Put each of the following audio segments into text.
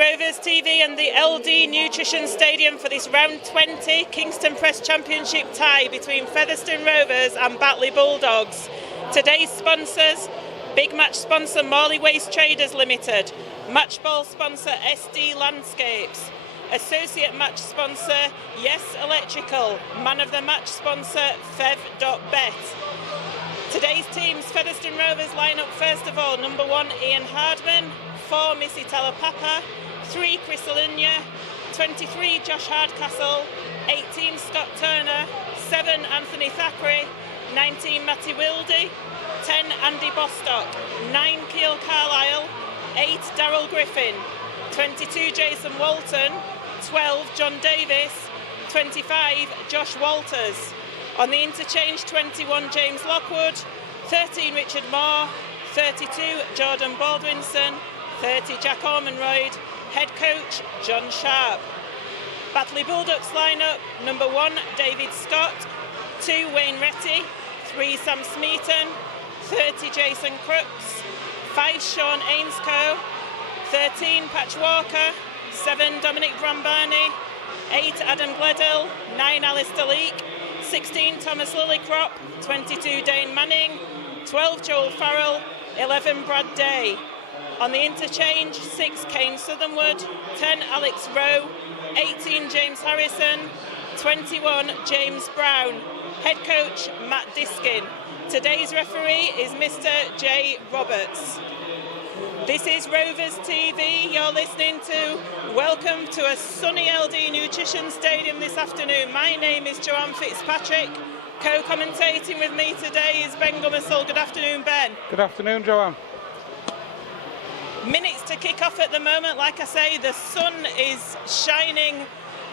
Rovers TV and the LD Nutrition Stadium for this round 20 Kingston Press Championship tie between Featherstone Rovers and Batley Bulldogs. Today's sponsors: big match sponsor Morley Waste Traders Limited, match ball sponsor SD Landscapes, associate match sponsor Yes Electrical, man of the match sponsor Fev.bet. Today's teams: Featherstone Rovers line up first of all: number 1 Ian Hardman, 4 Missy Talapapa, 3 Chris Alinya, 23 Josh Hardcastle, 18 Scott Turner, 7 Anthony Thackeray, 19 Matty Wildy, 10 Andy Bostock, 9 Keel Carlisle, 8 Darryl Griffin, 22 Jason Walton, 12 John Davis, 25 Josh Walters. On the interchange, 21 James Lockwood, 13 Richard Moore, 32 Jordan Baldwinson, 30 Jack Ormonroyd, head coach John Sharp. Batley Bulldogs lineup: number 1 David Scott, 2 Wayne Retty, 3 Sam Smeaton, 30 Jason Crooks, 5 Sean Ainscoe, 13 Patch Walker, 7 Dominic Brambani, 8 Adam Gledhill, 9 Alistair Leake, 16 Thomas Lillycrop, 22 Dane Manning, 12 Joel Farrell, 11 Brad Day. On the interchange, 6 Kane Southernwood, 10 Alex Rowe, 18 James Harrison, 21 James Brown. Head coach Matt Diskin. Today's referee is Mr. J Roberts. This is Rovers TV. You're listening to Welcome to a sunny LD Nutrition Stadium this afternoon. My name is Joanne Fitzpatrick. Co-commentating with me today is Ben Gummersall. Good afternoon, Ben. Good afternoon, Joanne. Minutes to kick off at the moment. Like I say, the sun is shining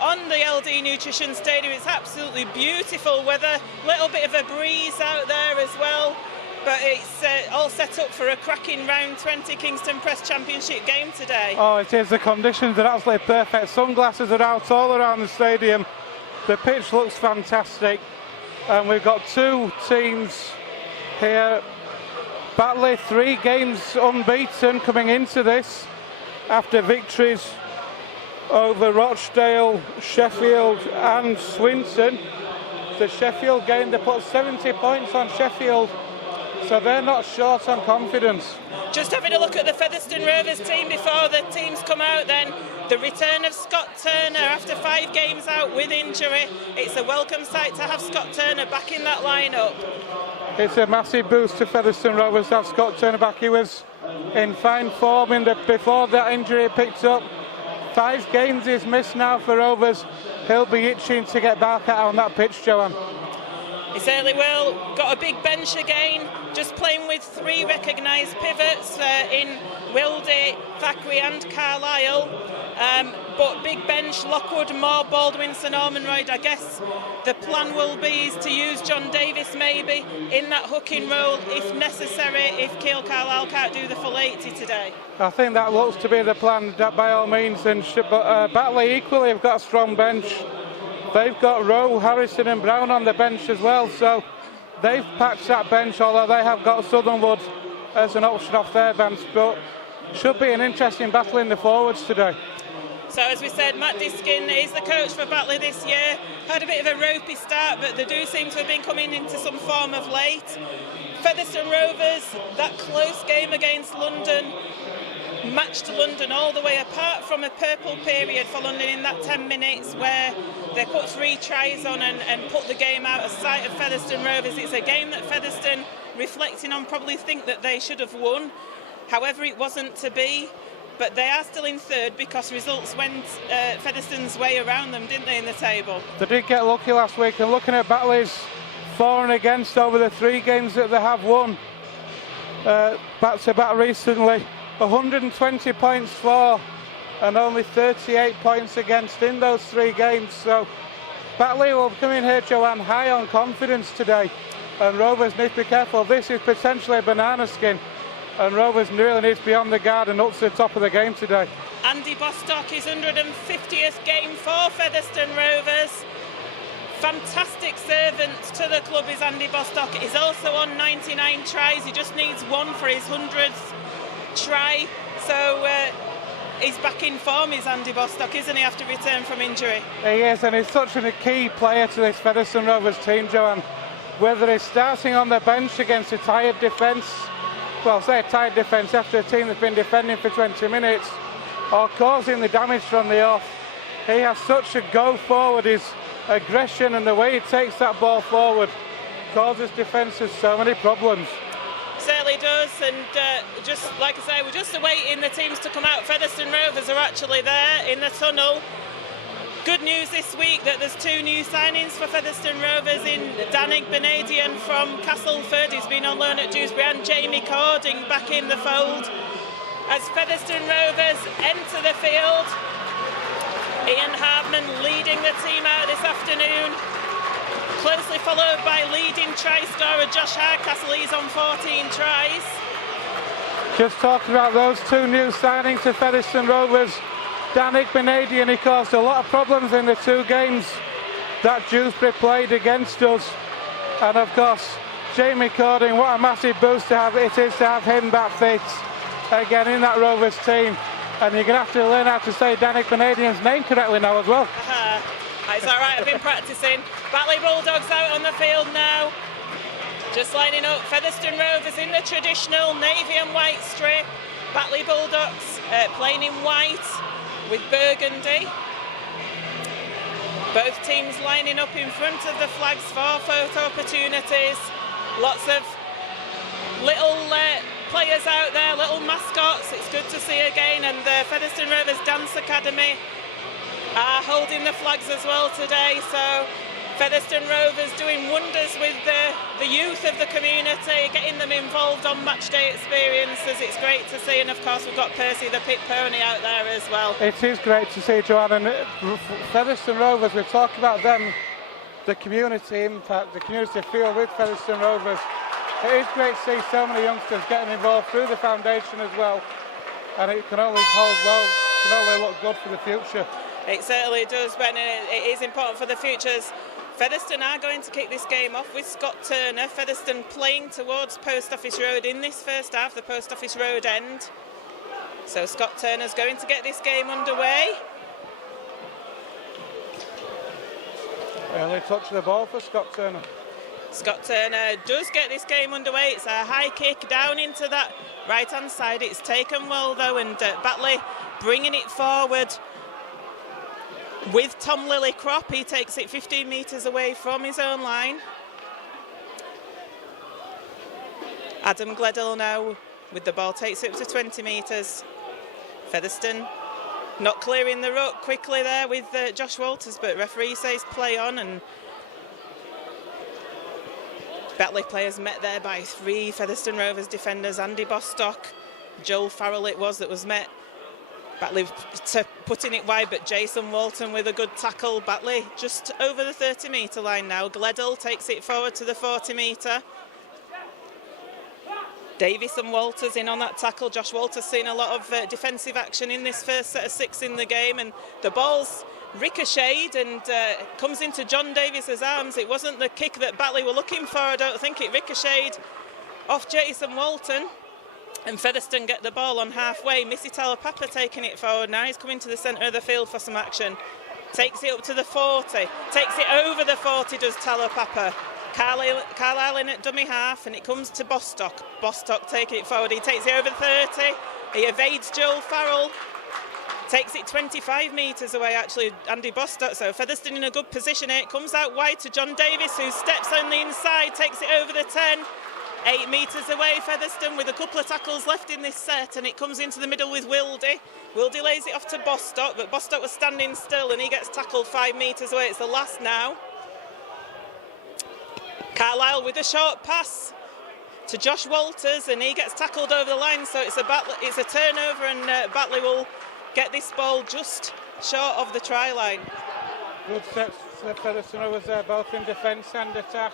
on the LD Nutrition Stadium. It's absolutely beautiful weather. Little bit of a breeze out there as well. But it's all set up for a cracking round 20 Kingston Press Championship game today. Oh, it is. The conditions are absolutely perfect. Sunglasses are out all around the stadium. The pitch looks fantastic. And we've got 2 teams here. Batley, 3 games unbeaten coming into this after victories over Rochdale, Sheffield and Swinton. The Sheffield game, they put 70 points on Sheffield. So they're not short on confidence. Just having a look at the Featherstone Rovers team before the teams come out then. The return of Scott Turner after 5 games out with injury. It's a welcome sight to have Scott Turner back in that lineup. It's a massive boost to Featherstone Rovers to have Scott Turner back. He was in fine form before that injury picked up. 5 games he's missed now for Rovers. He'll be itching to get back out on that pitch, Joanne. He certainly will. Got a big bench again, just playing with 3 recognised pivots in Wildy, Thackeray and Carlisle. But big bench: Lockwood, Moore, Baldwinson, Ormonroyd. I guess the plan will be is to use John Davis maybe in that hooking role if necessary, if Keel Carlisle can't do the full 80 today. I think that looks to be the plan, by all means. And Batley equally have got a strong bench. They've got Rowe, Harrison and Brown on the bench as well, so they've packed that bench, although they have got Southernwood as an option off their bench. But should be an interesting battle in the forwards today. So as we said, Matt Diskin is the coach for Batley this year. Had a bit of a ropey start, but they do seem to have been coming into some form of late. Featherstone Rovers, that close game against London, matched London all the way, apart from a purple period for London in that 10 minutes where they put 3 tries on and put the game out of sight of Featherstone Rovers. It's a game that Featherstone, reflecting on, probably think that they should have won. However, it wasn't to be. But they are still in third because results went Featherstone's way around them, didn't they, in the table? They did get lucky last week, and looking at Batley's for and against over the 3 games that they have won back to back recently, 120 points for and only 38 points against in those 3 games. So Batley will come in here, Joanne, high on confidence today, and Rovers need to be careful. This is potentially a banana skin, and Rovers really need to be on the guard and up to the top of the game today. Andy Bostock, his 150th game for Featherstone Rovers. Fantastic servant to the club is Andy Bostock. He's also on 99 tries. He just needs 1 for his 100th try. So he's back in form, is Andy Bostock, isn't he, after return from injury? He is, and he's such a key player to this Featherstone Rovers team, Joanne. Whether he's starting on the bench against a tired defence, well, say a tired defence after a team that's been defending for 20 minutes, or causing the damage from the off, he has such a go forward. His aggression and the way he takes that ball forward causes defences so many problems. Certainly does, and just like I say, we're just awaiting the teams to come out. Featherstone Rovers are actually there in the tunnel. Good news this week that there's 2 new signings for Featherstone Rovers in Danik Benadian from Castleford, who's been on loan at Dewsbury, and Jamie Cording back in the fold. As Featherstone Rovers enter the field, Ian Hartman leading the team out this afternoon, closely followed by leading try scorer Josh Hardcastle. He's on 14 tries. Just talking about those 2 new signings to Featherstone Rovers, Danik Benadian, he caused a lot of problems in the 2 games that Dewsbury played against us. And of course, Jamie Cording, what a massive boost it is to have him back fit again in that Rovers team. And you're going to have to learn how to say Danik Benadian's name correctly now as well. It's all right, I've been practicing. Batley Bulldogs out on the field now. Just lining up, Featherstone Rovers in the traditional navy and white strip. Batley Bulldogs playing in white with burgundy. Both teams lining up in front of the flags for photo opportunities. Lots of little players out there, little mascots. It's good to see again, and the Featherstone Rovers Dance Academy are holding the flags as well today. So Featherstone Rovers doing wonders with the youth of the community, getting them involved on match day experiences. It's great to see, and of course we've got Percy the pit pony out there as well. It is great to see, Joanne, and Featherstone Rovers, we talk about them, the community impact, the community feel with Featherstone Rovers. It is great to see so many youngsters getting involved through the foundation as well, and it can only hold well, can only look good for the future. It certainly does, Ben, and it is important for the futures. Featherstone are going to kick this game off with Scott Turner. Featherstone playing towards Post Office Road in this first half, the Post Office Road end. So Scott Turner's going to get this game underway. Early touch of the ball for Scott Turner. Scott Turner does get this game underway. It's a high kick down into that right-hand side. It's taken well, though, and Batley bringing it forward with Tom Lillycrop. He takes it 15 metres away from his own line. Adam Gledhill now with the ball, takes it up to 20 metres. Featherstone not clearing the ruck quickly there with Josh Walters, but referee says play on, and Batley players met there by 3 Featherstone Rovers defenders. Andy Bostock, Joel Farrell it was that was met. Batley putting it wide, but Jason Walton with a good tackle. Batley just over the 30-metre line now. Gledhill takes it forward to the 40-metre. Davis and Walters in on that tackle. Josh Walters seen a lot of defensive action in this first set of 6 in the game, and the ball's ricocheted and comes into John Davis's arms. It wasn't the kick that Batley were looking for, I don't think. It ricocheted off Jason Walton, and Featherstone get the ball on halfway. Missy Talapapa taking it forward now. He's coming to the centre of the field for some action. Takes it up to the 40. Takes it over the 40, does Talapapa. Carlisle in at dummy half, and it comes to Bostock. Bostock taking it forward. He takes it over 30. He evades Joel Farrell. Takes it 25 metres away, actually, Andy Bostock. So Featherstone in a good position here. It comes out wide to John Davis, who steps on the inside, takes it over the 10. 8 metres away, Featherstone with a couple of tackles left in this set, and it comes into the middle with Wildy. Wildy lays it off to Bostock, but Bostock was standing still and he gets tackled 5 metres away. It's the last now. Carlisle with a short pass to Josh Walters, and he gets tackled over the line, so it's a turnover, and Batley will get this ball just short of the try line. Good sets for Featherstone Rovers there, both in defence and attack.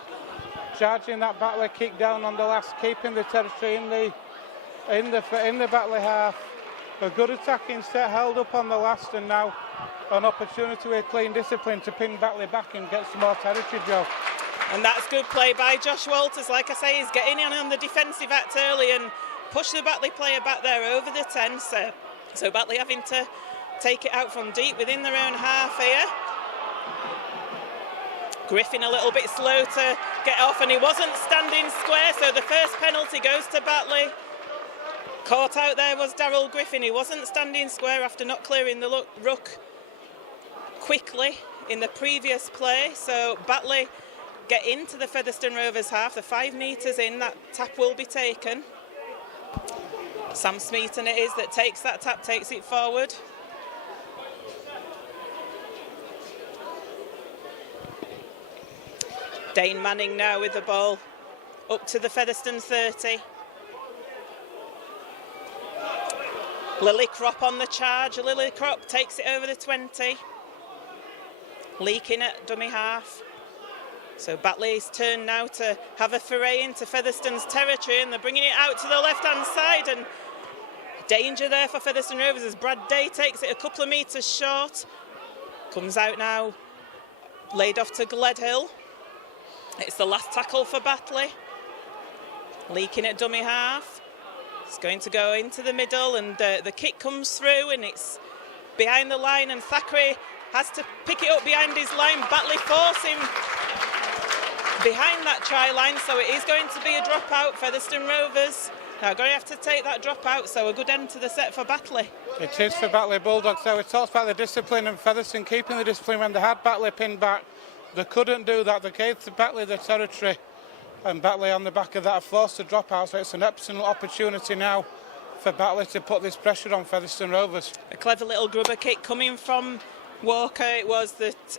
Charging that Batley kick down on the last, keeping the territory in the Batley half. A good attacking set held up on the last, and now an opportunity with clean discipline to pin Batley back and get some more territory, Joe. And that's good play by Josh Walters. Like I say, he's getting in on the defensive act early and push the Batley player back there over the 10. So So Batley having to take it out from deep within their own half here. Griffin a little bit slow to get off, and he wasn't standing square, so the first penalty goes to Batley. Caught out there was Daryl Griffin. He wasn't standing square after not clearing the ruck quickly in the previous play. So Batley get into the Featherstone Rovers half. The 5 metres in, that tap will be taken. Sam Smeaton it is that takes that tap, takes it forward. Dane Manning now with the ball up to the Featherstone 30. Lillycrop on the charge. Lillycrop takes it over the 20. Leaking at dummy half. So Batley's turn now to have a foray into Featherstone's territory, and they're bringing it out to the left-hand side, and danger there for Featherstone Rovers as Brad Day takes it a couple of metres short. Comes out now, laid off to Gledhill. It's the last tackle for Batley. Leaking at dummy half. It's going to go into the middle, and the kick comes through, and it's behind the line, and Thackeray has to pick it up behind his line. Batley force him behind that try line, so it is going to be a dropout. Featherstone Rovers are going to have to take that dropout, so a good end to the set for Batley. It is for Batley Bulldogs. So we talked about the discipline and Featherstone keeping the discipline when they had Batley pinned back. They couldn't do that. They gave to Batley the territory, and Batley on the back of that forced the dropout, so it's an excellent opportunity now for Batley to put this pressure on Featherstone Rovers. A clever little grubber kick coming from Walker. It was that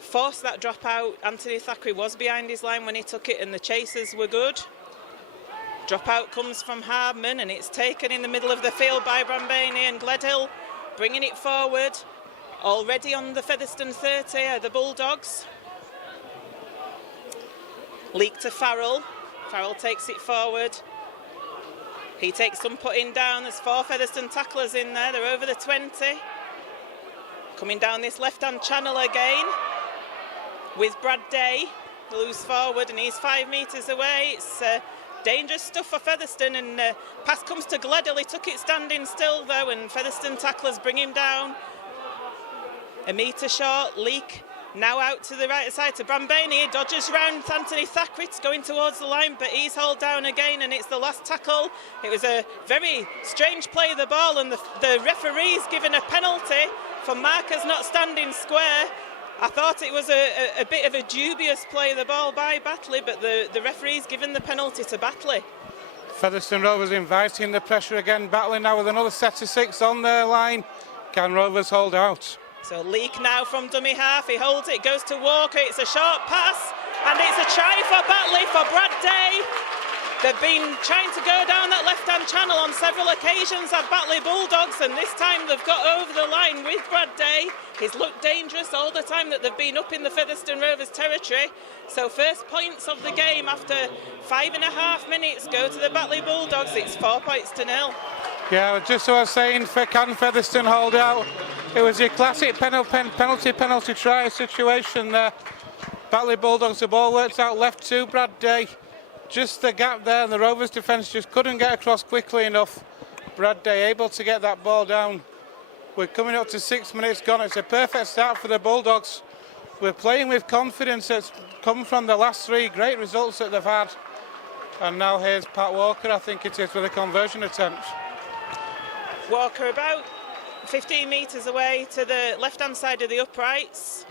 forced that dropout. Anthony Thackeray was behind his line when he took it, and the chasers were good. Dropout comes from Hardman, and it's taken in the middle of the field by Brambany, and Gledhill bringing it forward. Already on the Featherstone 30 are the Bulldogs. Leak to Farrell. Farrell takes it forward. He takes some putting down. There's 4 Featherstone tacklers in there. They're over the 20. Coming down this left-hand channel again with Brad Day. Loose forward, and he's 5 metres away. It's dangerous stuff for Featherstone, and pass comes to Gledhill. He took it standing still though, and Featherstone tacklers bring him down. A metre short. Leak now out to the right side to Brambany. He dodges round Anthony Thackeray. It's going towards the line, but he's hauled down again, and it's the last tackle. It was a very strange play of the ball, and the referee's given a penalty for markers not standing square. I thought it was a bit of a dubious play of the ball by Batley, but the referee's given the penalty to Batley. Featherstone Rovers inviting the pressure again. Batley now with another set of 6 on their line. Can Rovers hold out? So Leak now from dummy half. He holds it, goes to Walker. It's a short pass, and it's a try for Batley for Brad Day. They've been trying to go down that left-hand channel on several occasions at Batley Bulldogs, and this time they've got over the line with Brad Day. He's looked dangerous all the time that they've been up in the Featherstone Rovers territory. So first points of the game after 5.5 minutes go to the Batley Bulldogs. It's 4 points to 0. Yeah, just what I was saying, can Featherstone hold out? It was your classic penalty try situation there. Batley Bulldogs, the ball works out left to Brad Day. Just the gap there, and the Rovers defence just couldn't get across quickly enough. Brad Day able to get that ball down. We're coming up to 6 minutes gone. It's a perfect start for the Bulldogs. We're playing with confidence that's come from the last 3 great results that they've had. And now here's Pat Walker, I think it is, with a conversion attempt. Walker about 15 metres away to the left-hand side of the uprights.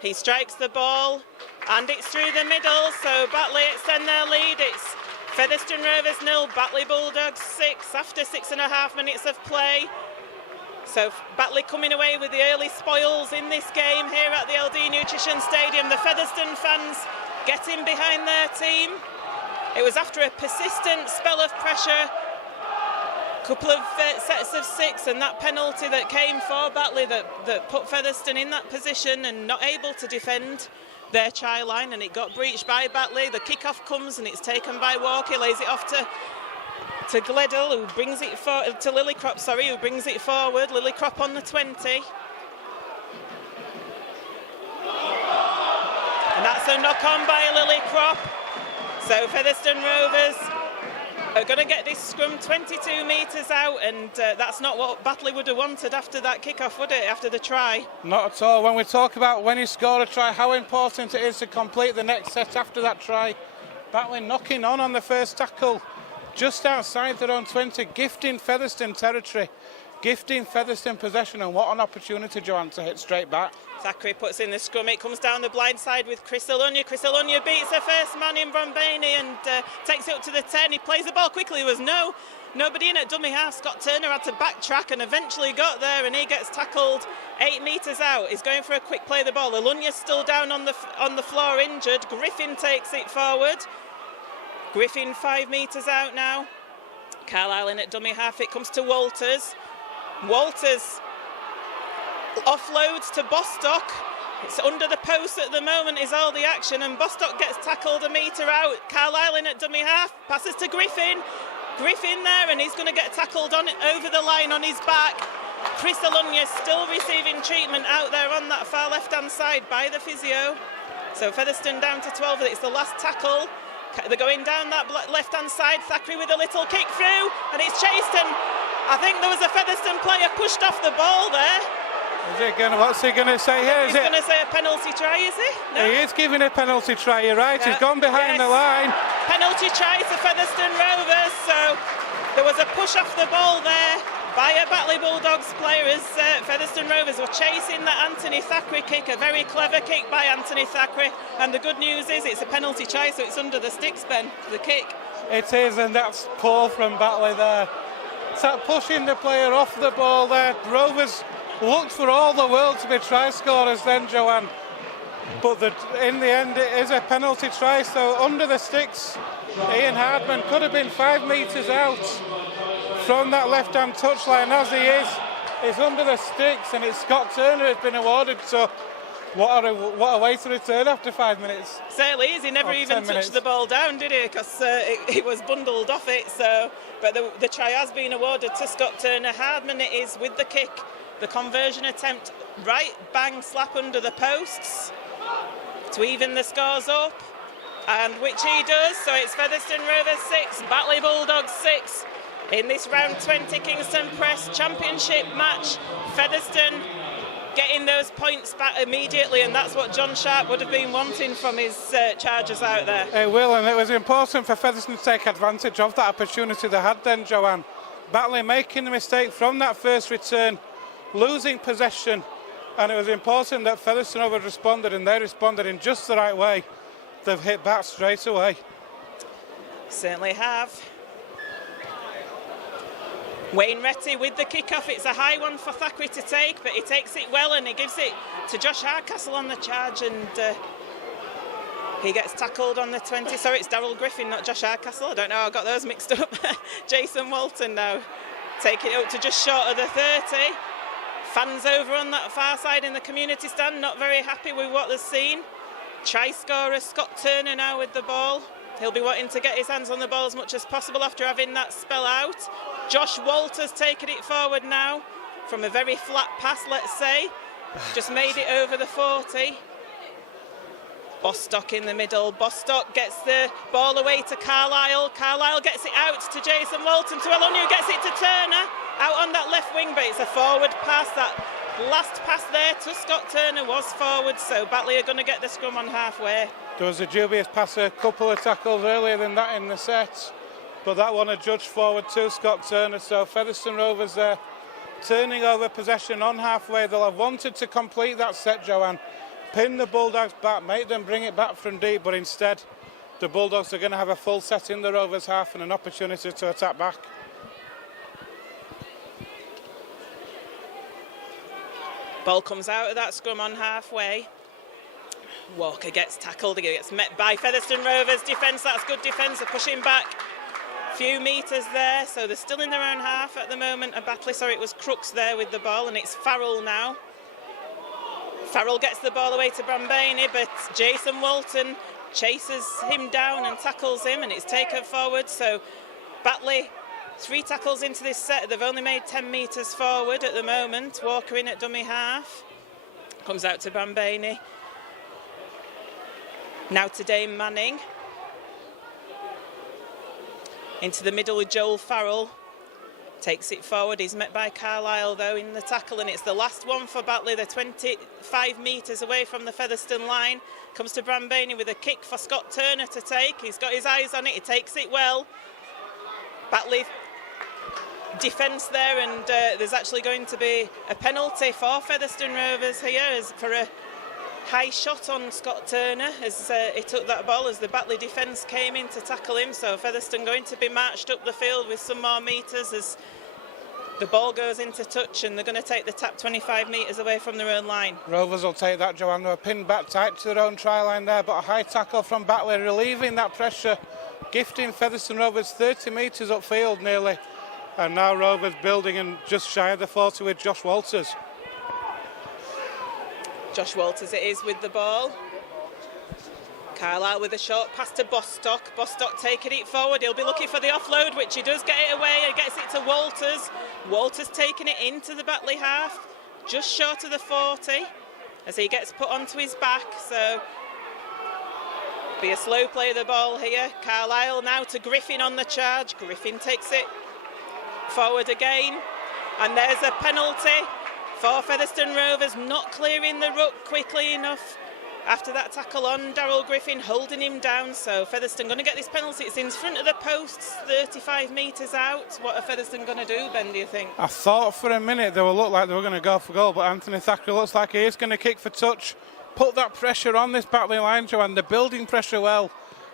He strikes the ball, and it's through the middle, so Batley extend their lead. It's Featherstone Rovers 0, Batley Bulldogs 6 after 6.5 minutes of play. So Batley coming away with the early spoils in this game here at the LD Nutrition Stadium. The Featherstone fans getting behind their team. It was after a persistent spell of pressure, couple of sets of 6, and that penalty that came for Batley that put Featherstone in that position and not able to defend their try line, and it got breached by Batley. The kick-off comes, and it's taken by Walker, lays it off to Gledhill, who brings it to Lillycrop, who brings it forward. Lillycrop on the 20. And that's a knock-on by Lillycrop. So Featherstone Rovers are going to get this scrum 22 metres out, and that's not what Batley would have wanted after that kick-off, would it, after the try? Not at all. When we talk about when you score a try, how important it is to complete the next set after that try. Batley knocking on the first tackle, just outside their own 20, gifting Featherstone territory, gifting Featherstone possession, and what an opportunity, Joanne, to hit straight back. Thackeray puts in the scrum, it comes down the blind side with Chris Alunya. Chris Alunya beats the first man in Brombaini and takes it up to the 10. He plays the ball quickly, there was nobody in at dummy half. Scott Turner had to backtrack and eventually got there, and he gets tackled 8 metres out. He's going for a quick play of the ball. Alunya's still down on the floor injured. Griffin takes it forward. Griffin 5 metres out now. Carlisle in at dummy half, it comes to Walters. Walters offloads to Bostock. It's under the post at the moment is all the action, and Bostock gets tackled a metre out. Carlisle in at dummy half, passes to Griffin. Griffin there, and he's going to get tackled over the line on his back. Chris Alunya still receiving treatment out there on that far left-hand side by the physio. So Featherstone down to 12, it's the last tackle. They're going down that left-hand side. Thackeray with a little kick through, and it's chased, and I think there was a Featherstone player pushed off the ball there. What's he going to say here? He's going to say a penalty try, is he? No? He is giving a penalty try, you're right. Yeah. He's gone behind the line. Penalty try to Featherstone Rovers, so there was a push off the ball there by a Batley Bulldogs player as Featherstone Rovers were chasing that Anthony Thackeray kick, a very clever kick by Anthony Thackeray, and the good news is it's a penalty try, so it's under the sticks, Ben, the kick. It is, and that's poor from Batley there. So pushing the player off the ball there. Rovers looked for all the world to be try scorers then, Joanne, but in the end it is a penalty try, so under the sticks. Ian Hardman could have been 5 metres out from that left-hand touchline, as he is. He's under the sticks, and it's Scott Turner has been awarded, so what a way to return after 5 minutes. Certainly is, he never even touched the ball down, did he, because it was bundled off it, so, but the try has been awarded to Scott Turner. Hardman it is with the kick. The conversion attempt, right bang slap under the posts to even the scores up, and which he does. So it's Featherstone Rovers 6, Batley Bulldogs 6 in this round 20 Kingston Press Championship match. Featherstone getting those points back immediately, and that's what John Sharp would have been wanting from his chargers out there. It will, and it was important for Featherstone to take advantage of that opportunity they had then, Joanne. Batley making the mistake from that first return, losing possession, and it was important that Featherstone over responded, and they responded in just the right way. They've hit back straight away. Certainly have. Wayne Retty with the kick-off. It's a high one for Thackeray to take, but he takes it well, and he gives it to Josh Hardcastle on the charge, and he gets tackled on the 20. Sorry, it's Darryl Griffin, not Josh Hardcastle. I don't know, I got those mixed up. Jason Walton now taking it up to just short of the 30. Fans over on that far side in the community stand, not very happy with what they've seen. Try scorer Scott Turner now with the ball. He'll be wanting to get his hands on the ball as much as possible after having that spell out. Josh Walters taking it forward now from a very flat pass, let's say. Just made it over the 40. Bostock in the middle. Bostock gets the ball away to Carlisle. Carlisle gets it out to Jason Walton, to Alunya, gets it to Turner. Out on that left wing, but it's a forward pass. That last pass there to Scott Turner was forward, so Batley are going to get the scrum on halfway. There was a dubious pass a couple of tackles earlier than that in the set, but that one adjudged forward to Scott Turner, so Featherstone Rovers there turning over possession on halfway. They'll have wanted to complete that set, Joanne, pin the Bulldogs back, make them bring it back from deep, but instead the Bulldogs are going to have a full set in the Rovers half and an opportunity to attack back. Ball comes out of that scrum on halfway. Walker gets tackled, he gets met by Featherstone Rovers defence. That's good defence, they're pushing back a few metres there, so they're still in their own half at the moment. Batley, sorry, it was Crooks there with the ball, and it's Farrell now. Farrell gets the ball away to Brombaini, but Jason Walton chases him down and tackles him, and it's taken forward. So Batley, 3 tackles into this set. They've only made 10 metres forward at the moment. Walker in at dummy half. Comes out to Brombaini. Now to Dame Manning. Into the middle with Joel Farrell. Takes it forward. He's met by Carlisle though in the tackle, and it's the last one for Batley. They're 25 metres away from the Featherstone line. Comes to Brambaney with a kick for Scott Turner to take. He's got his eyes on it. He takes it well. Batley defence there, and there's actually going to be a penalty for Featherstone Rovers here for a high shot on Scott Turner as he took that ball as the Batley defence came in to tackle him. So Featherstone going to be marched up the field with some more metres as the ball goes into touch, and they're going to take the tap 25 metres away from their own line. Rovers will take that, Joanne. They were pinned back tight to their own try line there, but a high tackle from Batley, relieving that pressure, gifting Featherstone Rovers 30 metres upfield nearly. And now Rovers building and just shy of the 40 with Josh Walters. Josh Walters it is with the ball. Carlisle with a short pass to Bostock. Bostock taking it forward. He'll be looking for the offload, which he does get it away and gets it to Walters. Walters taking it into the Batley half, just short of the 40 as he gets put onto his back. So be a slow play of the ball here. Carlisle now to Griffin on the charge. Griffin takes it forward again, and there's a penalty for Featherstone Rovers, not clearing the ruck quickly enough after that tackle on Darryl Griffin, holding him down. So Featherstone going to get this penalty. It's in front of the posts, 35 metres out. What are Featherstone going to do, Ben, do you think? I thought for a minute they will look like they were going to go for goal, but Anthony Thackeray looks like he is going to kick for touch, put that pressure on this Batley line, Joanne. They're building pressure well,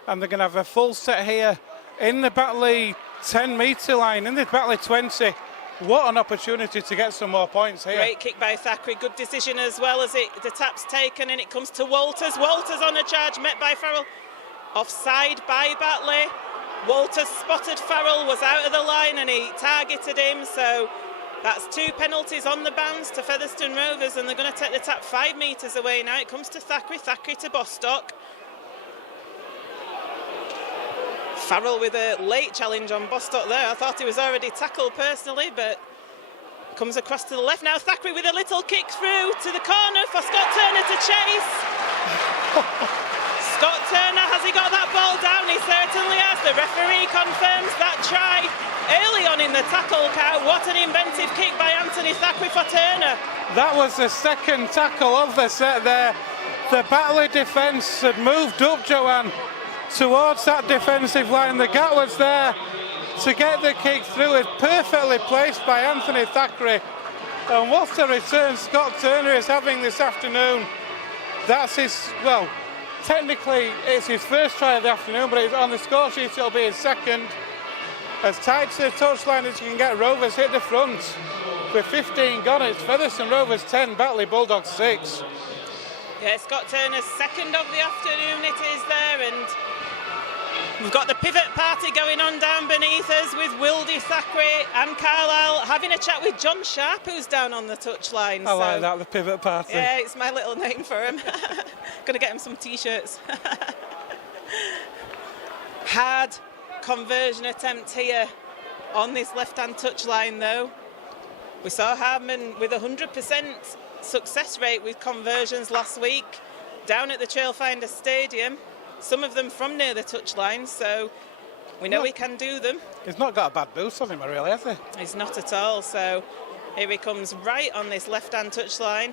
and they're going to have a full set here in the Batley 10-metre line, in the Batley 20. What an opportunity to get some more points here. Great kick by Thackeray, good decision as well as the tap's taken, and it comes to Walters. Walters on a charge, met by Farrell. Offside by Batley. Walters spotted Farrell, was out of the line, and he targeted him. So that's 2 penalties on the bounce to Featherstone Rovers, and they're going to take the tap 5 metres away now. It comes to Thackeray, Thackeray to Bostock. Farrell with a late challenge on Bostock there. I thought he was already tackled personally, but comes across to the left now. Thackeray with a little kick through to the corner for Scott Turner to chase. Scott Turner, has he got that ball down? He certainly has. The referee confirms that try early on in the tackle count. What an inventive kick by Anthony Thackeray for Turner. That was the second tackle of the set there. The Batley defence had moved up, Joanne, towards that defensive line. The gap was there to get the kick through. It's perfectly placed by Anthony Thackeray. And what a return Scott Turner is having this afternoon. That's his, well, technically it's his first try of the afternoon, but it's on the score sheet it'll be his second. As tight to the touchline as you can get, Rovers hit the front. With 15 gone, it's Featherstone Rovers 10, Batley Bulldogs 6. Yeah, Scott Turner's second of the afternoon it is there, and we've got the pivot party going on down beneath us with Wildy Thackeray and Carlisle having a chat with John Sharp, who's down on the touchline. I like that, the pivot party. Yeah, it's my little name for him. Going to get him some T-shirts. Hard conversion attempt here on this left-hand touchline, though. We saw Hardman with 100% success rate with conversions last week down at the Trailfinder Stadium. Some of them from near the touchline, so we know he can do them. He's not got a bad boost on him, really, has he? He's not at all, so here he comes right on this left-hand touchline.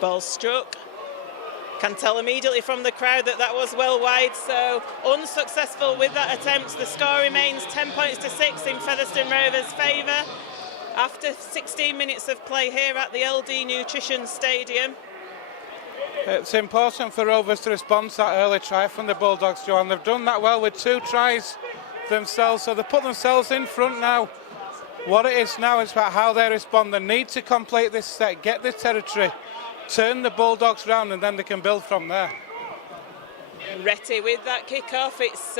Ball struck. Can tell immediately from the crowd that that was well wide, so unsuccessful with that attempt. The score remains 10 points to 6 in Featherstone Rovers' favour after 16 minutes of play here at the LD Nutrition Stadium. It's important for Rovers to respond to that early try from the Bulldogs, Joanne. They've done that well with 2 tries themselves, so they put themselves in front now. What it is now is about how they respond. They need to complete this set, get the territory, turn the Bulldogs round, and then they can build from there. Retty with that kick-off. It's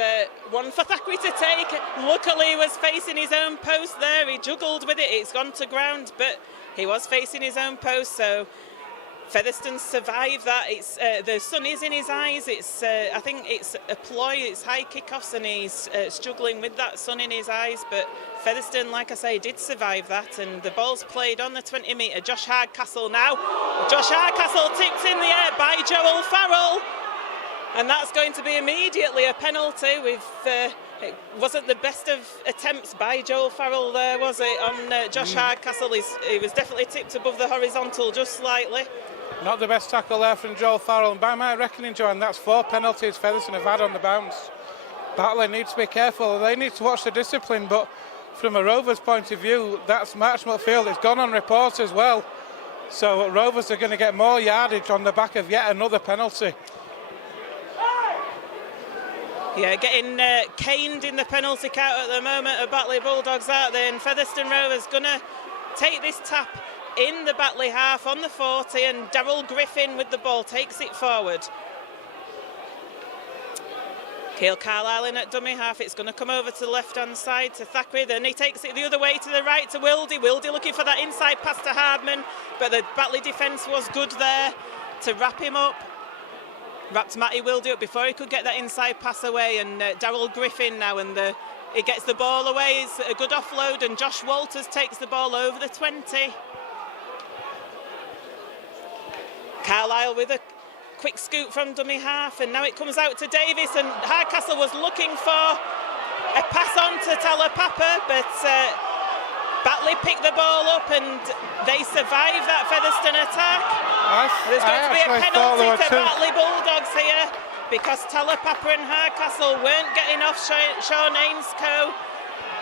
one for Thackeray to take. Luckily, he was facing his own post there. He juggled with it. It's gone to ground, but he was facing his own post, so Featherstone survived that. It's the sun is in his eyes. It's I think it's a ploy. It's high kickoffs, and he's struggling with that sun in his eyes. But Featherstone, like I say, did survive that, and the ball's played on the 20-metre. Josh Hardcastle now. Josh Hardcastle tipped in the air by Joel Farrell. And that's going to be immediately a penalty. It wasn't the best of attempts by Joel Farrell there, was it, on Josh Hardcastle? He was definitely tipped above the horizontal just slightly. Not the best tackle there from Joel Farrell, and by my reckoning, Joanne, that's 4 penalties Featherstone have had on the bounce. Batley needs to be careful. They need to watch the discipline, but from a Rovers point of view, that's Marchmont Field. It's gone on report as well. So Rovers are going to get more yardage on the back of yet another penalty. Yeah, getting caned in the penalty count at the moment of Batley Bulldogs, aren't they? And Featherstone Rovers going to take this tap in the Batley half on the 40, and Darryl Griffin with the ball takes it forward. Keil Carlisle in at dummy half. It's going to come over to the left-hand side to Thackeray. Then he takes it the other way to the right to Wildy. Wildy looking for that inside pass to Hardman, but the Batley defence was good there to wrap him up. Wrapped Matty Wildy up before he could get that inside pass away, and Darryl Griffin now, and he gets the ball away. It's a good offload, and Josh Walters takes the ball over the 20. Carlisle with a quick scoop from dummy half, and now it comes out to Davis, and Hardcastle was looking for a pass on to Talapapa, but Batley picked the ball up and they survived that Featherstone attack. There's going to be a penalty to Batley Bulldogs here because Talapapa and Hardcastle weren't getting off Sean Ainscoe.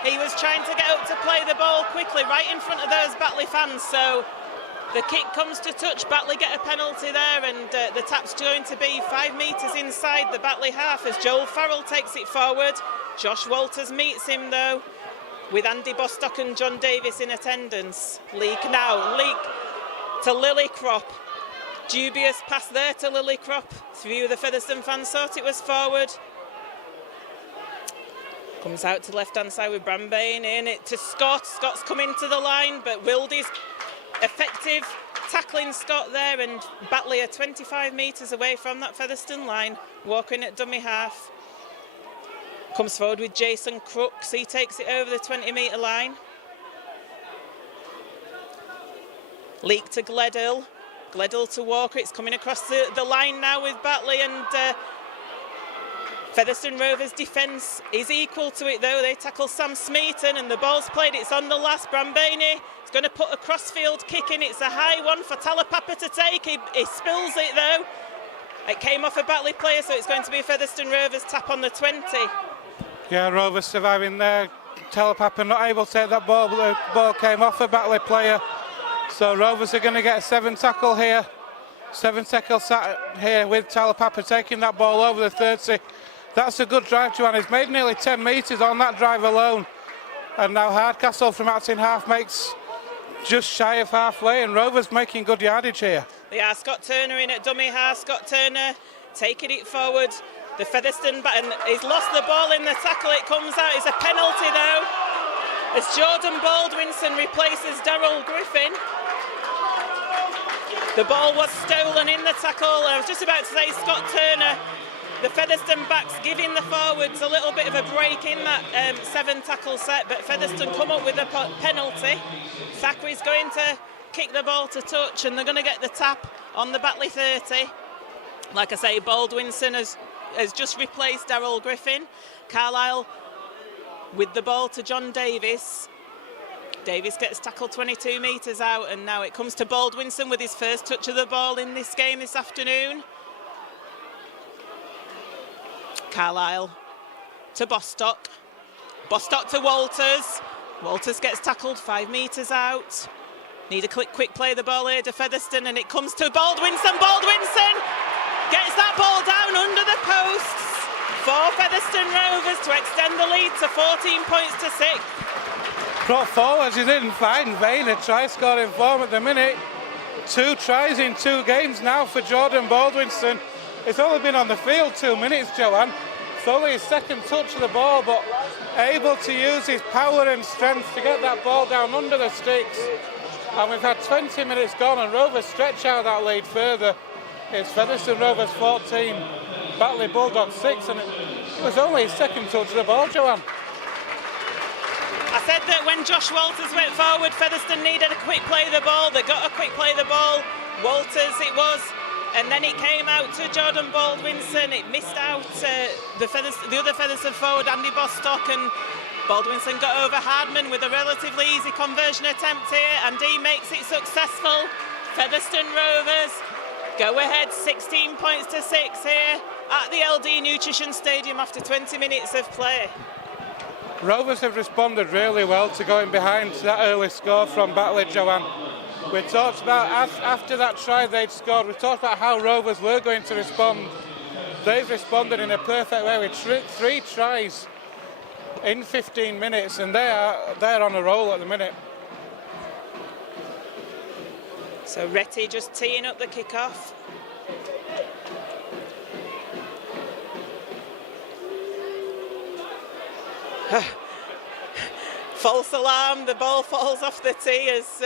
He was trying to get up to play the ball quickly right in front of those Batley fans, so the kick comes to touch. Batley get a penalty there, and the tap's going to be 5 metres inside the Batley half as Joel Farrell takes it forward. Josh Walters meets him though, with Andy Bostock and John Davis in attendance. Leak now, Leak to Lillycrop. Dubious pass there to Lillycrop. Few of the Featherstone fans thought it was forward. Comes out to left-hand side with Brambane in it to Scott. Scott's coming to the line, but Wildy's effective tackling Scott there, and Batley are 25 metres away from that Featherstone line. Walking at dummy half. Comes forward with Jason Crooks. He takes it over the 20-metre line. Leak to Gledhill. Gledhill to Walker. It's coming across the line now with Batley, and Featherstone Rovers' defence is equal to it though. They tackle Sam Smeaton, and the ball's played. It's on the last. Brambane is going to put a crossfield kick in. It's a high one for Talapapa to take. He spills it though. It came off a Batley player, so it's going to be a Featherstone Rovers tap on the 20. Yeah, Rovers surviving there. Talapapa not able to take that ball, but the ball came off a Batley player. So Rovers are going to get a 7 tackle here. 7 tackle here with Talapapa taking that ball over the 30. That's a good drive, Joanne. He's made nearly 10 metres on that drive alone. And now Hardcastle from out in half makes just shy of halfway, and Rovers making good yardage here. Yeah, Scott Turner in at dummy half. Scott Turner taking it forward. The Featherstone and he's lost the ball in the tackle. It comes out. It's a penalty though, as Jordan Baldwinson replaces Darryl Griffin. The ball was stolen in the tackle. I was just about to say Scott Turner, the Featherstone backs giving the forwards a little bit of a break in that 7 tackle set, but Featherstone come up with a penalty. Thackeray's going to kick the ball to touch, and they're going to get the tap on the Batley 30. Like I say, Baldwinson has just replaced Darryl Griffin. Carlisle with the ball to John Davis. Davis gets tackled 22 metres out, and now it comes to Baldwinson with his first touch of the ball in this game this afternoon. Carlisle to Bostock. Bostock to Walters. Walters gets tackled 5 metres out. Need a quick play the ball here to Featherstone, and it comes to Baldwinson. Baldwinson gets that ball down under the posts for Featherstone Rovers to extend the lead to 14 points to 6. Brought forwards, he didn't find vain a try scoring form at the minute. 2 tries in 2 games now for Jordan Baldwinson. It's only been on the field 2 minutes, Joanne. It's only his second touch of the ball, but able to use his power and strength to get that ball down under the sticks. And we've had 20 minutes gone, and Rovers stretch out that lead further. It's Featherstone Rovers 14, Batley Bulldogs 6, and it was only his second touch of the ball, Joanne. I said that when Josh Walters went forward, Featherstone needed a quick play of the ball. They got a quick play of the ball. Walters it was and then it came out to Jordan Baldwinson. It missed out the other Featherstone forward, Andy Bostock, and Baldwinson got over Hardman with a relatively easy conversion attempt here, and he makes it successful. Featherstone Rovers go ahead 16 points to 6 here at the LD Nutrition Stadium after 20 minutes of play. Rovers have responded really well to going behind that early score from Batley, Joanne. We talked about, after that try they'd scored, we talked about how Rovers were going to respond. They've responded in a perfect way with 3 tries in 15 minutes, and they're on a roll at the minute. So Retty just teeing up the kick-off. False alarm, the ball falls off the tee as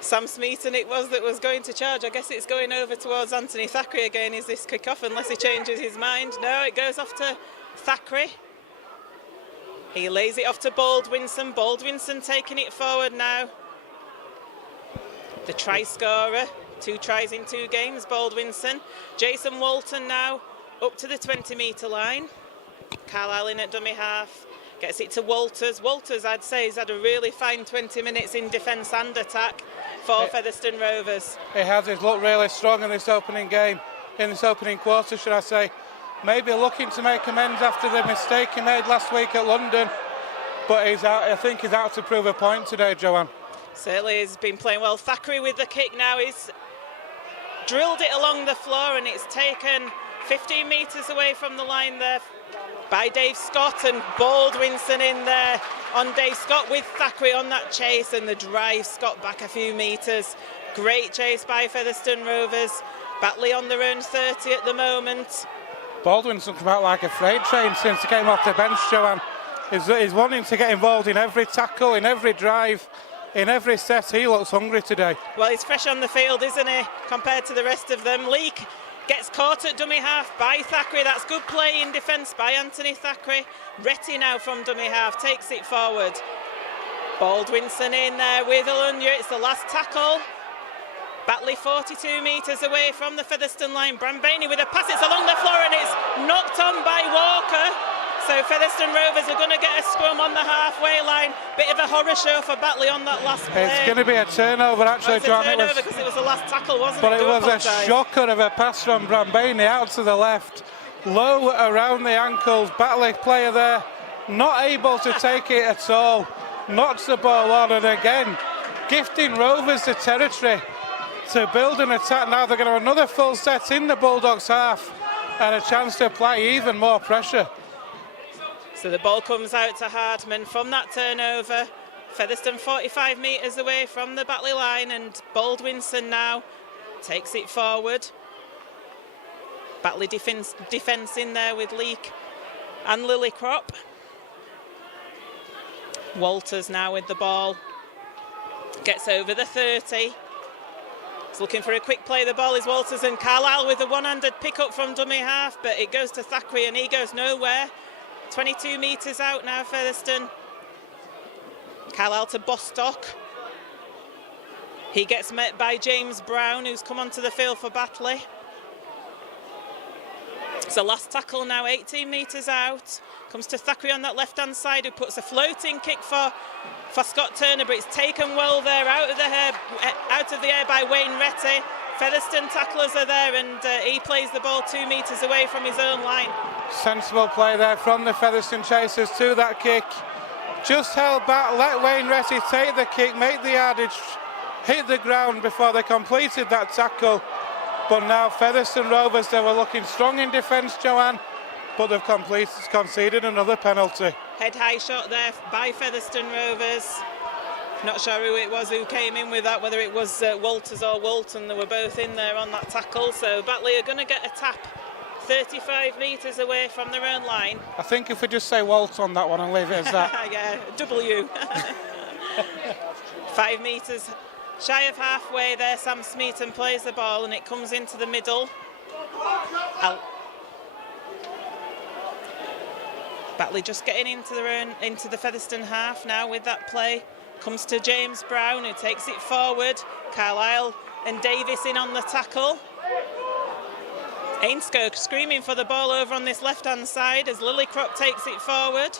Sam Smeaton it was that was going to charge. I guess it's going over towards Anthony Thackeray again, is this kick-off, unless he changes his mind. No, it goes off to Thackeray. He lays it off to Baldwinson. Baldwinson taking it forward now. The try scorer, 2 tries in 2 games, Baldwinson. Jason Walton now up to the 20-metre line. Carlisle in at dummy half. Gets it to Walters. Walters, I'd say, has had a really fine 20 minutes in defence and attack for Featherstone Rovers. He has. He's looked really strong in this opening game, in this opening quarter, should I say. Maybe looking to make amends after the mistake he made last week at London. But he's out. I think he's out to prove a point today, Joanne. Certainly has been playing well. Thackeray with the kick now. He's drilled it along the floor and it's taken 15 metres away from the line there by Dave Scott, and Baldwinson in there on Dave Scott with Thackeray on that chase, and the drive Scott back a few metres. Great chase by Featherstone Rovers. Batley on their own 30 at the moment. Baldwinson come out like a freight train since he came off the bench, Joanne. He's wanting to get involved in every tackle, in every drive, in every set. He looks hungry today. Well, he's fresh on the field, isn't he, compared to the rest of them. Leake gets caught at dummy half by Thackeray. That's good play in defence by Anthony Thackeray. Retty now from dummy half takes it forward. Baldwinson in there with Alunya. It's the last tackle. Batley 42 metres away from the Featherstone line. Brambaney with a pass. It's along the floor and it's knocked on by Walker. So Featherstone Rovers are going to get a scrum on the halfway line. Bit of a horror show for Batley on that last play. It's going to be a turnover, actually, John. It was a turnover because it was the last tackle, wasn't it? But it was a shocker of a pass from Brambaney out to the left, low around the ankles. Batley player there, not able to take it at all. Knocks the ball on, and again, gifting Rovers the territory to build an attack. Now they're going to have another full set in the Bulldogs half and a chance to apply even more pressure. So the ball comes out to Hardman from that turnover. Featherstone 45 metres away from the Batley line, and Baldwinson now takes it forward. Batley defence in there with Leake and Lillycrop. Walters now with the ball. Gets over the 30. He's looking for a quick play. The ball is Walters, and Carlisle with a one-handed pick-up from dummy half, but it goes to Thackeray and he goes nowhere. 22 metres out now, Featherstone. Carlisle to Bostock. He gets met by James Brown, who's come onto the field for Batley. So last tackle now, 18 metres out. Comes to Thackeray on that left-hand side, who puts a floating kick for Scott Turner, but it's taken well there out of the air by Wayne Retty. Featherstone tacklers are there, and he plays the ball 2 metres away from his own line. Sensible play there from the Featherstone chasers to that kick. Just held back, let Wayne Retty take the kick, make the yardage, hit the ground before they completed that tackle. But now Featherstone Rovers, they were looking strong in defence, Joanne, but they've conceded another penalty. Head high shot there by Featherstone Rovers. Not sure who it was who came in with that, whether it was Walters or Walton. They were both in there on that tackle. So Batley are going to get a tap 35 metres away from their own line. I think if we just say Walt on that one and leave it as that. Yeah, W. 5 metres shy of halfway there, Sam Smeaton plays the ball and it comes into the middle. Batley just getting into the Featherstone half now with that play. Comes to James Brown, who takes it forward. Carlisle and Davis in on the tackle. Ainscough screaming for the ball over on this left-hand side as Lillicrop takes it forward.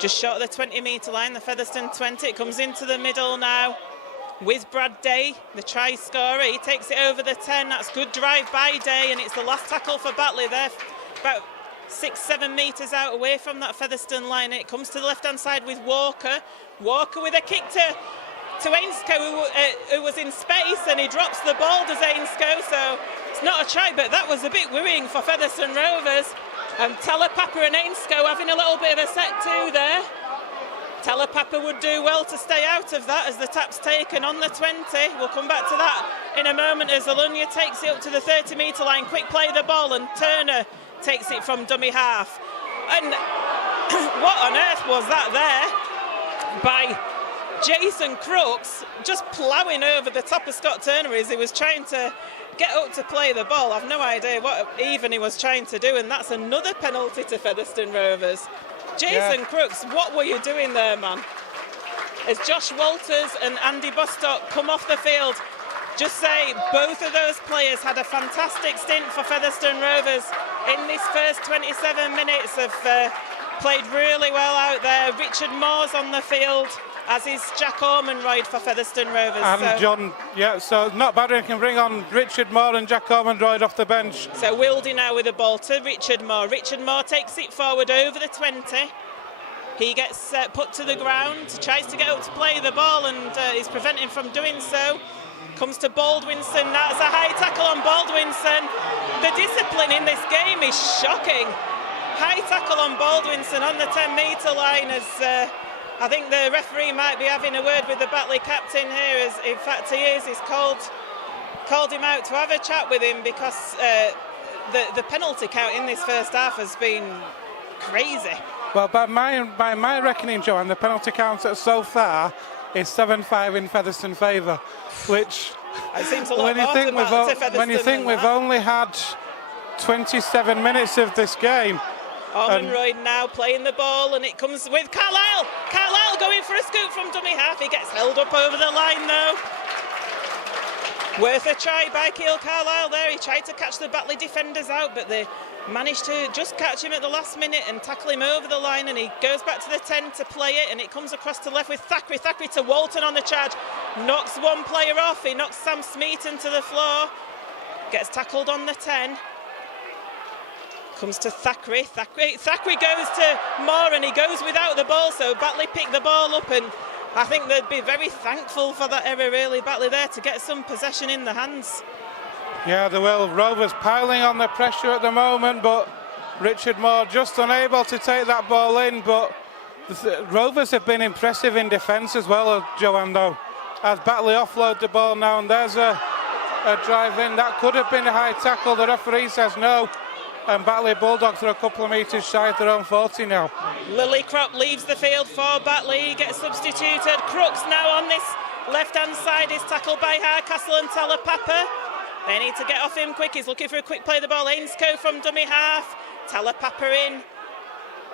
Just short of the 20-metre line, the Featherstone 20. It comes into the middle now with Brad Day, the try scorer. He takes it over the 10. That's good drive by Day, and it's the last tackle for Batley there, about 6-7 metres out away from that Featherstone line. It comes to the left-hand side with Walker. Walker with a kick to Ainscough, who was in space, and he drops the ball, does Ainscough, so it's not a try, but that was a bit worrying for Featherstone Rovers. Telepapa and Ainscough having a little bit of a set too there. Telepapa would do well to stay out of that as the tap's taken on the 20. We'll come back to that in a moment as Alunja takes it up to the 30-metre line. Quick play the ball, and Turner takes it from dummy half. And what on earth was that there by Jason Crooks, just ploughing over the top of Scott Turner as he was trying to get up to play the ball. I've no idea what even he was trying to do, and that's another penalty to Featherstone Rovers. Jason Crooks, what were you doing there, man? As Josh Walters and Andy Bostock come off the field, just say both of those players had a fantastic stint for Featherstone Rovers in this first 27 minutes. Have played really well out there. Richard Moore's on the field, as is Jack Ormonroyd for Featherstone Rovers. And John, so not bad when you can bring on Richard Moore and Jack Ormonroyd off the bench. So Wildy now with the ball to Richard Moore. Richard Moore takes it forward over the 20. He gets put to the ground, tries to get up to play the ball, and is prevented from doing so. Comes to Baldwinson. That's a high tackle on Baldwinson. The discipline in this game is shocking. High tackle on Baldwinson on the 10-metre line as I think the referee might be having a word with the Batley captain here, as in fact he is. He's called him out to have a chat with him because the penalty count in this first half has been crazy. Well, by my reckoning, Joanne, the penalty count so far is 7-5 in Featherstone favour, which it seems a lot when you think we've only had 27 minutes of this game. Ormonroyd now playing the ball, and it comes with Carlisle. Carlisle going for a scoop from dummy half. He gets held up over the line though. Worth a try by Keil Carlisle there. He tried to catch the Batley defenders out, but they managed to just catch him at the last minute and tackle him over the line, and he goes back to the 10 to play it, and it comes across to left with Thackeray. Thackeray to Walton on the charge. Knocks one player off. He knocks Sam Smeaton to the floor. Gets tackled on the 10. Comes to Thackeray. Thackeray goes to Moore, and he goes without the ball, so Batley pick the ball up, and I think they'd be very thankful for that error, really, Batley there, to get some possession in the hands. Yeah, they will. Rovers piling on the pressure at the moment, but Richard Moore just unable to take that ball in. But the Rovers have been impressive in defence as well, Joanne, though. As Batley offload the ball now, and there's a drive in. That could have been a high tackle. The referee says no. And Batley Bulldogs are a couple of metres shy of their own 40 now. Lillicrop leaves the field for Batley. He gets substituted. Crooks now on this left-hand side is tackled by Hardcastle and Telepapa. They need to get off him quick. He's looking for a quick play the ball. Ainscough from dummy half. Telepapa in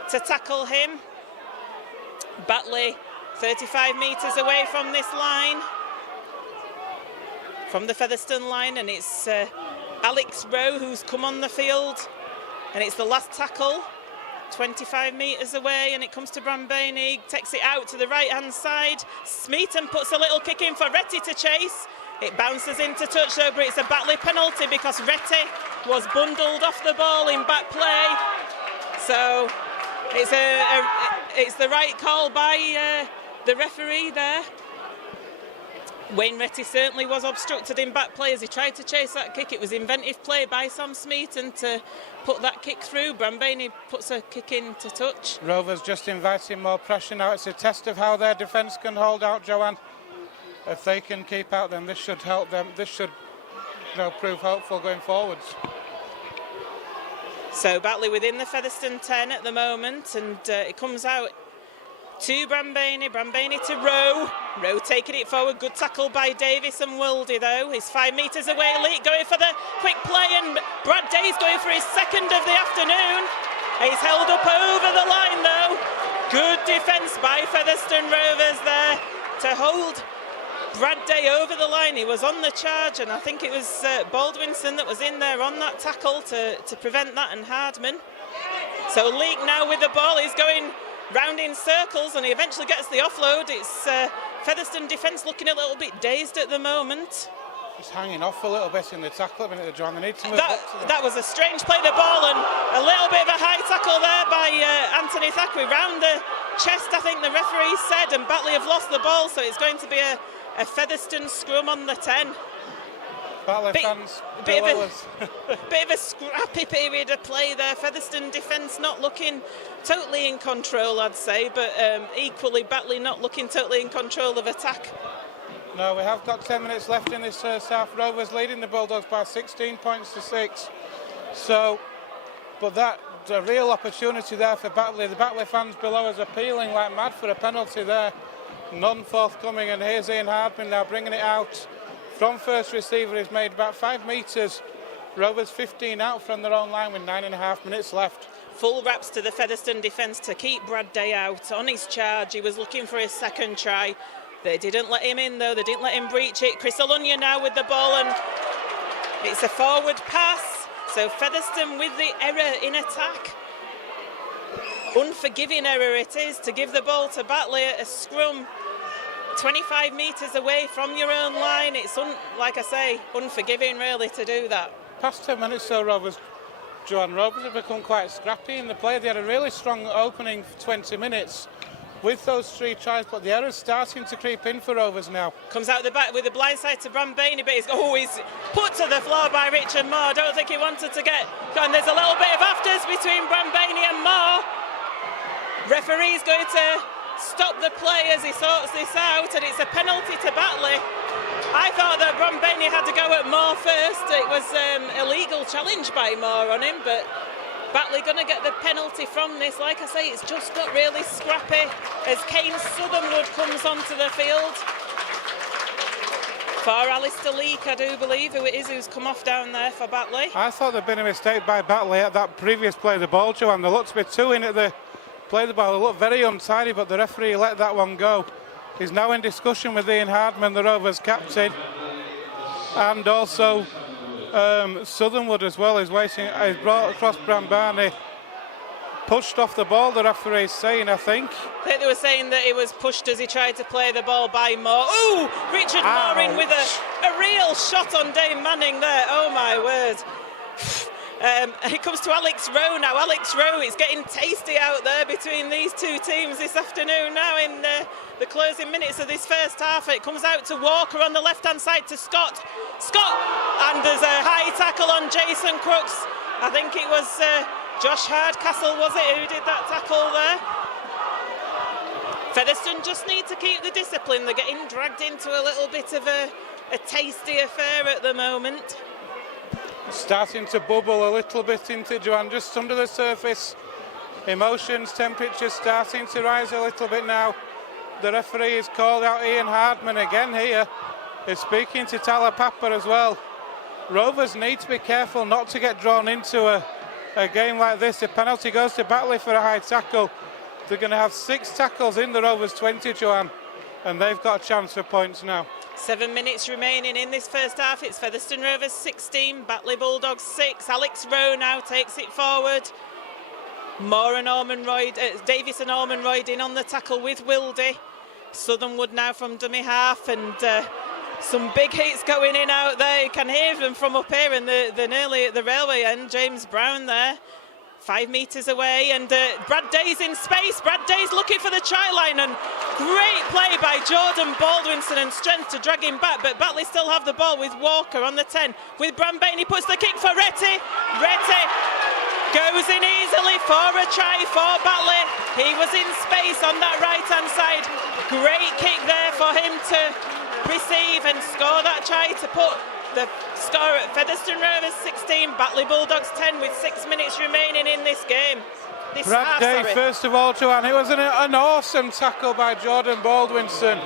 to tackle him. Batley 35 metres away from this line, from the Featherstone line, and it's Alex Rowe who's come on the field, and it's the last tackle 25 metres away, and it comes to Brambani, takes it out to the right hand side. Smeaton puts a little kick in for Retty to chase. It bounces into touch though, but it's a Batley penalty because Retty was bundled off the ball in back play, so it's the right call by the referee there. Wayne Retty certainly was obstructed in back play as he tried to chase that kick. It was inventive play by Sam Smeaton to put that kick through. Brambani puts a kick in to touch. Rovers just inviting more pressure now. It's a test of how their defence can hold out, Joanne. If they can keep out, then this should help them. This should prove hopeful going forwards. So Batley within the Featherstone 10 at the moment, and it comes out to Brambani to Rowe. Rowe taking it forward, good tackle by Davis and Wildy though. He's 5 metres away, Leak going for the quick play, and Brad Day's going for his second of the afternoon. He's held up over the line though. Good defence by Featherstone Rovers there to hold Brad Day over the line. He was on the charge, and I think it was Baldwinson that was in there on that tackle to prevent that, and Hardman. So Leake now with the ball. He's going round in circles, and he eventually gets the offload. It's Featherstone defence looking a little bit dazed at the moment. Just hanging off a little bit in the tackle a minute, John. They need to move that was a strange play, the ball, and a little bit of a high tackle there by Anthony Thackeray round the chest, I think the referee said, and Batley have lost the ball, so it's going to be a Featherstone scrum on the 10. Batley fans, bit of a scrappy period of play there. Featherstone defence not looking totally in control, I'd say, but equally Batley not looking totally in control of attack. No, we have got 10 minutes left in this South. Rovers leading the Bulldogs by 16 points to 6. So, but that's a real opportunity there for Batley. The Batley fans below us appealing like mad for a penalty there. None forthcoming, and here's Ian Hardman now bringing it out from first receiver. He's made about 5 metres. Rovers 15 out from their own line with 9.5 minutes left. Full wraps to the Featherstone defence to keep Brad Day out. On his charge, he was looking for his second try. They didn't let him in though, they didn't let him breach it. Chris Alunya now with the ball, and it's a forward pass. So Featherstone with the error in attack. Unforgiving error it is to give the ball to Batley at a scrum 25 metres away from your own line. It's, like I say, unforgiving really to do that. Past 10 minutes so Rovers have become quite scrappy in the play. They had a really strong opening for 20 minutes. With those 3 tries, but the error's starting to creep in for Rovers now. Comes out the back with the blind side to Brambaini, but he's put to the floor by Richard Moore. I don't think he wanted to get... And there's a little bit of afters between Brambaini and Moore. Referee's going to stop the play as he sorts this out, and it's a penalty to Batley. I thought that Brambaini had to go at Moore first. It was illegal challenge by Moore on him, but Batley going to get the penalty from this. Like I say, it's just got really scrappy as Kane Southernwood comes onto the field. For Alistair Leake, I do believe, who it is who's come off down there for Batley. I thought there'd been a mistake by Batley at that previous play of the ball, Joanne. They looked to be 2 in at the play of the ball. They looked very untidy, but the referee let that one go. He's now in discussion with Ian Hardman, the Rovers captain, and also Southernwood as well is waiting. He's brought across Brambani, pushed off the ball, the referee's saying, I think they were saying that it was pushed as he tried to play the ball by Moore. Ooh, Richard Moore in with a real shot on Dane Manning there. Oh my word. He comes to Alex Rowe now. Alex Rowe, it's getting tasty out there between these 2 teams this afternoon now in the closing minutes of this first half. It comes out to Walker on the left-hand side to Scott. And there's a high tackle on Jason Crooks. I think it was Josh Hardcastle, was it, who did that tackle there? Featherstone just need to keep the discipline. They're getting dragged into a little bit of a tasty affair at the moment. Starting to bubble a little bit into Joanne, just under the surface. Emotions, temperatures starting to rise a little bit now. The referee has called out Ian Hardman again here. He's speaking to Talapapa as well. Rovers need to be careful not to get drawn into a game like this. The penalty goes to Batley for a high tackle. They're going to have 6 tackles in the Rovers 20, Joanne, and they've got a chance for points now. 7 minutes remaining in this first half. It's Featherstone Rovers 16, Batley Bulldogs 6. Alex Rowe now takes it forward. Moore and Ormonroyd, Davis and Ormonroyd in on the tackle with Wildy. Southernwood now from dummy half, and some big hits going in out there. You can hear them from up here, and they're nearly at the railway end. James Brown there, 5 metres away, and Brad Day's in space. Brad Day's looking for the try line, and great play by Jordan Baldwinson and strength to drag him back, but Batley still have the ball with Walker on the 10. With Brambane, he puts the kick for Retty. Retty goes in easily for a try for Batley. He was in space on that right-hand side. Great kick there for him to receive and score that try to put the score at Featherstone Rovers 16, Batley Bulldogs 10 with 6 minutes remaining in this game. Brad Day, first of all, Joanne, it was an awesome tackle by Jordan Baldwinson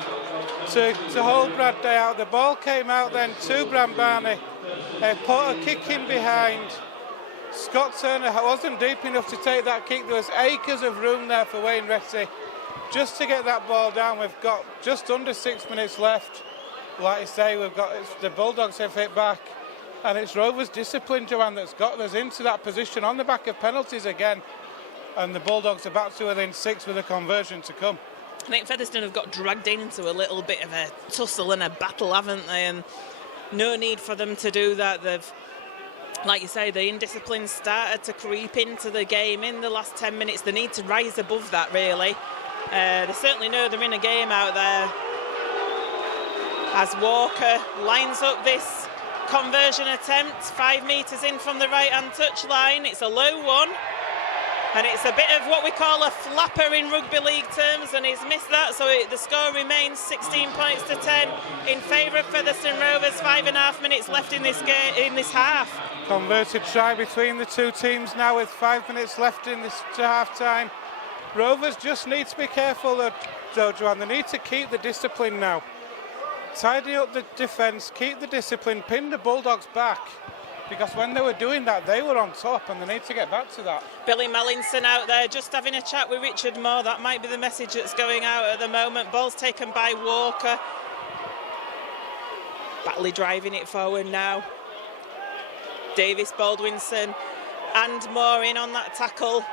to hold Brad Day out. The ball came out then to Brambani. Put a kick in behind. Scott Turner wasn't deep enough to take that kick. There was acres of room there for Wayne Retty just to get that ball down. We've got just under 6 minutes left. like you say, the Bulldogs have hit back, and it's Rovers' discipline, Joanne, that's got us into that position on the back of penalties again, and the Bulldogs are back to within 6 with a conversion to come. I think Featherstone have got dragged into a little bit of a tussle and a battle, haven't they? And no need for them to do that. They've, like you say, the indiscipline started to creep into the game in the last 10 minutes. They need to rise above that, really. They certainly know they're in a game out there. As Walker lines up this conversion attempt, 5 metres in from the right-hand touchline. It's a low one, and it's a bit of what we call a flapper in rugby league terms, and he's missed that, so the score remains 16 points to 10 in favour of Featherstone Rovers. 5.5 minutes left in this game, in this half. Converted try between the two teams now with 5 minutes left in this half-time. Rovers just need to be careful, though, Joanne. They need to keep the discipline now. Tidy up the defence, keep the discipline, pin the Bulldogs back, because when they were doing that, they were on top, and they need to get back to that. Billy Mallinson out there just having a chat with Richard Moore. That might be the message that's going out at the moment. Ball's taken by Walker. Batley driving it forward now. Davis, Baldwinson and Moore in on that tackle.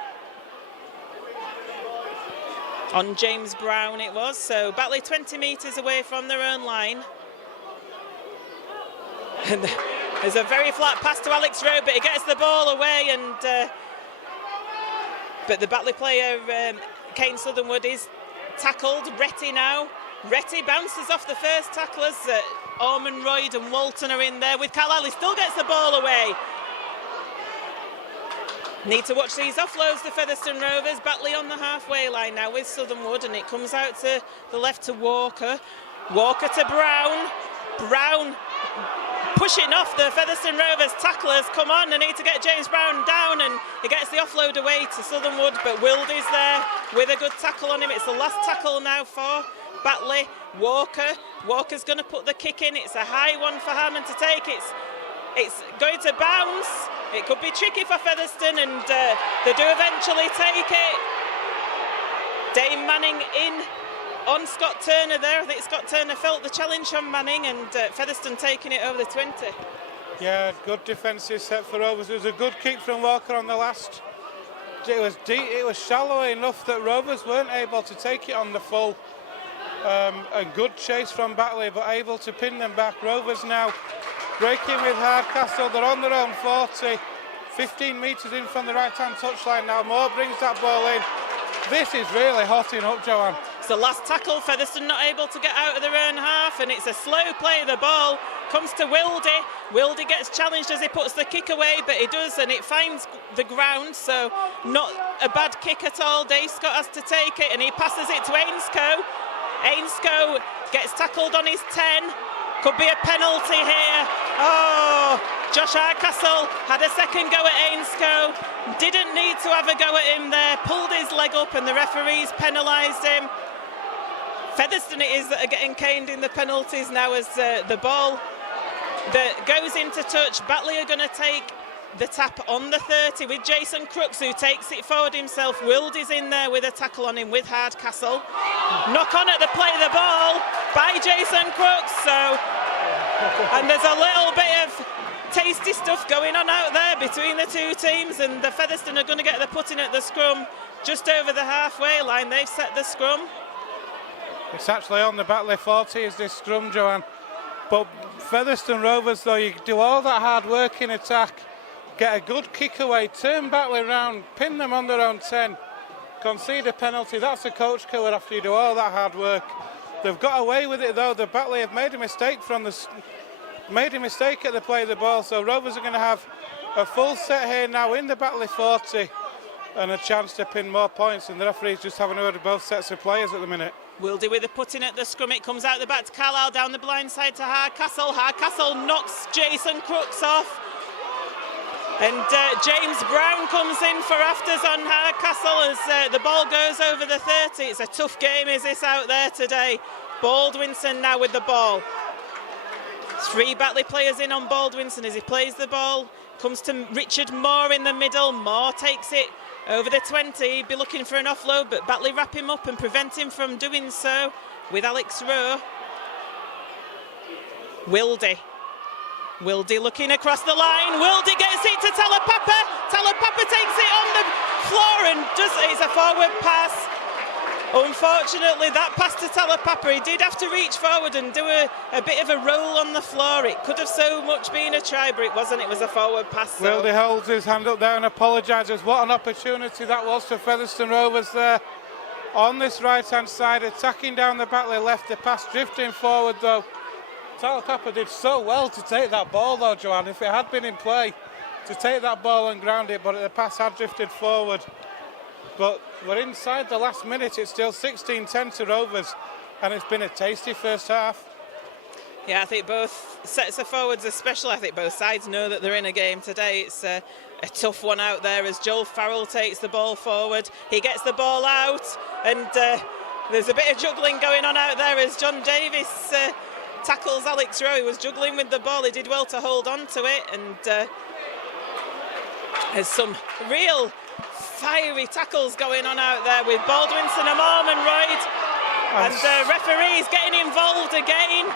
On James Brown it was, so Batley 20 metres away from their own line. And there's a very flat pass to Alex Rowe, but he gets the ball away, and but the Batley player, Kane Southernwood, is tackled. Retty now. Retty bounces off the first tacklers. Ormond, Royd and Walton are in there with Carlisle. He still gets the ball away. Need to watch these offloads, the Featherstone Rovers. Batley on the halfway line now with Southernwood, and it comes out to the left to Walker. Walker to Brown. Brown pushing off the Featherstone Rovers tacklers. Come on, they need to get James Brown down, and he gets the offload away to Southernwood, but Wildy's there with a good tackle on him. It's the last tackle now for Batley. Walker's going to put the kick in. It's a high one for Harmon to take. It's going to bounce. It could be tricky for Featherstone, and they do eventually take it. Dame Manning in on Scott Turner there. I think Scott Turner felt the challenge from Manning, and Featherstone taking it over the 20. Yeah, good defensive set for Rovers. It was a good kick from Walker on the last. It was deep, it was shallow enough that Rovers weren't able to take it on the full. A good chase from Batley, but able to pin them back. Rovers now breaking with Hardcastle. They're on their own 40, 15 metres in from the right-hand touchline now. Moore brings that ball in. This is really hotting up, Joanne. It's the last tackle. Featherstone not able to get out of their own half, and it's a slow play. The ball comes to Wildy. Wildy gets challenged as he puts the kick away, but he does, and it finds the ground, so not a bad kick at all. Dave Scott has to take it, and he passes it to Ainscough. Ainscough gets tackled on his 10. Could be a penalty here. Oh, Josh Hardcastle had a second go at Ainscough. Didn't need to have a go at him there. Pulled his leg up, and the referees penalised him. Featherstone it is that are getting caned in the penalties now, as the ball that goes into touch. Batley are going to take the tap on the 30 with Jason Crooks, who takes it forward himself. Wildy's in there with a tackle on him with Hardcastle. Knock on at the play of the ball by Jason Crooks. And there's a little bit of tasty stuff going on out there between the two teams, and the Featherstone are going to get the putting at the scrum just over the halfway line. They've set the scrum. It's actually on the Batley 40 is this scrum, Joanne. But Featherstone Rovers, though, you do all that hard work in attack, get a good kick away, turn Batley round, pin them on their own 10, concede a penalty. That's a coach killer after you do all that hard work. They've got away with it, though. The Batley have made a mistake at the play of the ball, so Rovers are going to have a full set here now in the Batley 40 and a chance to pin more points, and the referee's just having a word with both sets of players at the minute. Wildy with the putting at the scrum. It comes out the back to Carlisle, down the blind side to Hardcastle. Hardcastle knocks Jason Crooks off. And James Brown comes in for afters on Hardcastle as the ball goes over the 30. It's a tough game, is this, out there today. Baldwinson now with the ball. 3 Batley players in on Baldwinson as he plays the ball. Comes to Richard Moore in the middle. Moore takes it over the 20. He'd be looking for an offload, but Batley wrap him up and prevent him from doing so with Alex Rowe. Wildy looking across the line. Wildy gets it to Talapapa. Talapapa takes it on the floor and it's a forward pass. Unfortunately, that pass to Talapapa, he did have to reach forward and do a bit of a roll on the floor. It could have so much been a try, but it wasn't. It was a forward pass. So. Wildy holds his hand up there and apologises. What an opportunity that was for Featherstone Rovers there. On this right-hand side, attacking down the Batley left, the pass drifting forward though. Talapapa did so well to take that ball though, Joanne. If it had been in play, to take that ball and ground it, but the pass had drifted forward. But we're inside the last minute. It's still 16-10 to Rovers, and it's been a tasty first half. Yeah, I think both sets of forwards especially, I think both sides know that they're in a game today. It's a tough one out there as Joel Farrell takes the ball forward. He gets the ball out, and there's a bit of juggling going on out there as John Davis tackles Alex Rowe. He was juggling with the ball. He did well to hold on to it, and there's some real fiery tackles going on out there with Baldwinson and Ormonroyd, and referees getting involved again.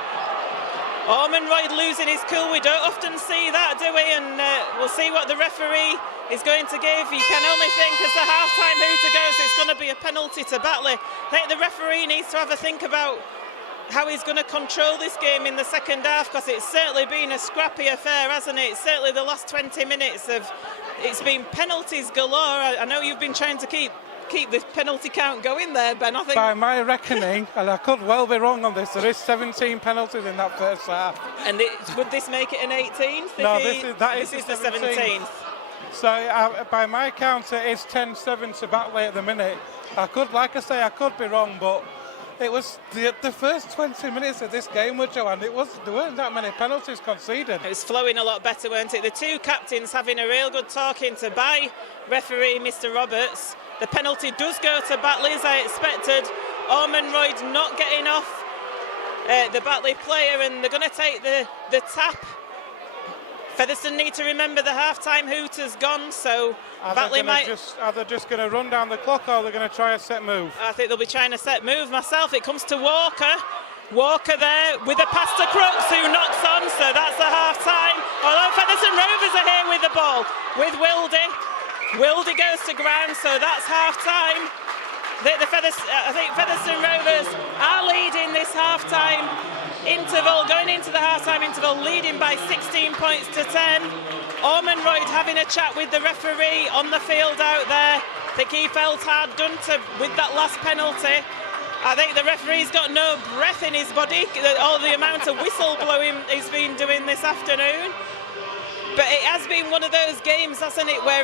Ormonroyd losing his cool. We don't often see that, do we? And we'll see what the referee is going to give. You can only think as the half-time hooter goes, it's going to be a penalty to Batley. I think the referee needs to have a think about how he's going to control this game in the second half, because it's certainly been a scrappy affair, hasn't it? Certainly the last 20 minutes it's been penalties galore. I know you've been trying to keep the penalty count going there, Ben. I think by my reckoning, and I could well be wrong on this, there is 17 penalties in that first half. And would this make it an 18th? No, this is the 17th. So by my count, it is 10-7 to Batley at the minute. I could be wrong, but it was the first 20 minutes of this game, Joanne, there weren't that many penalties conceded. It was flowing a lot better, weren't it? The two captains having a real good talking to by referee Mr. Roberts. The penalty does go to Batley, as I expected. Ormonroyd not getting off the Batley player, and they're going to take the tap. Featherstone need to remember the half-time hooter's gone, so Batley might... Are they just going to run down the clock, or are they going to try a set move? I think they'll be trying a set move myself. It comes to Walker. Walker there with a pass to Crooks, who knocks on, so that's the half-time. Although Featherstone Rovers are here with the ball, with Wildy. Wildy goes to ground, so that's half-time. I think Featherstone Rovers are leading this half-time interval, going into the half-time interval, leading by 16 points to 10. Ormonroyd having a chat with the referee on the field out there. I think he felt hard done with that last penalty. I think the referee's got no breath in his body, all the amount of whistle blowing he's been doing this afternoon. But it has been one of those games, hasn't it, where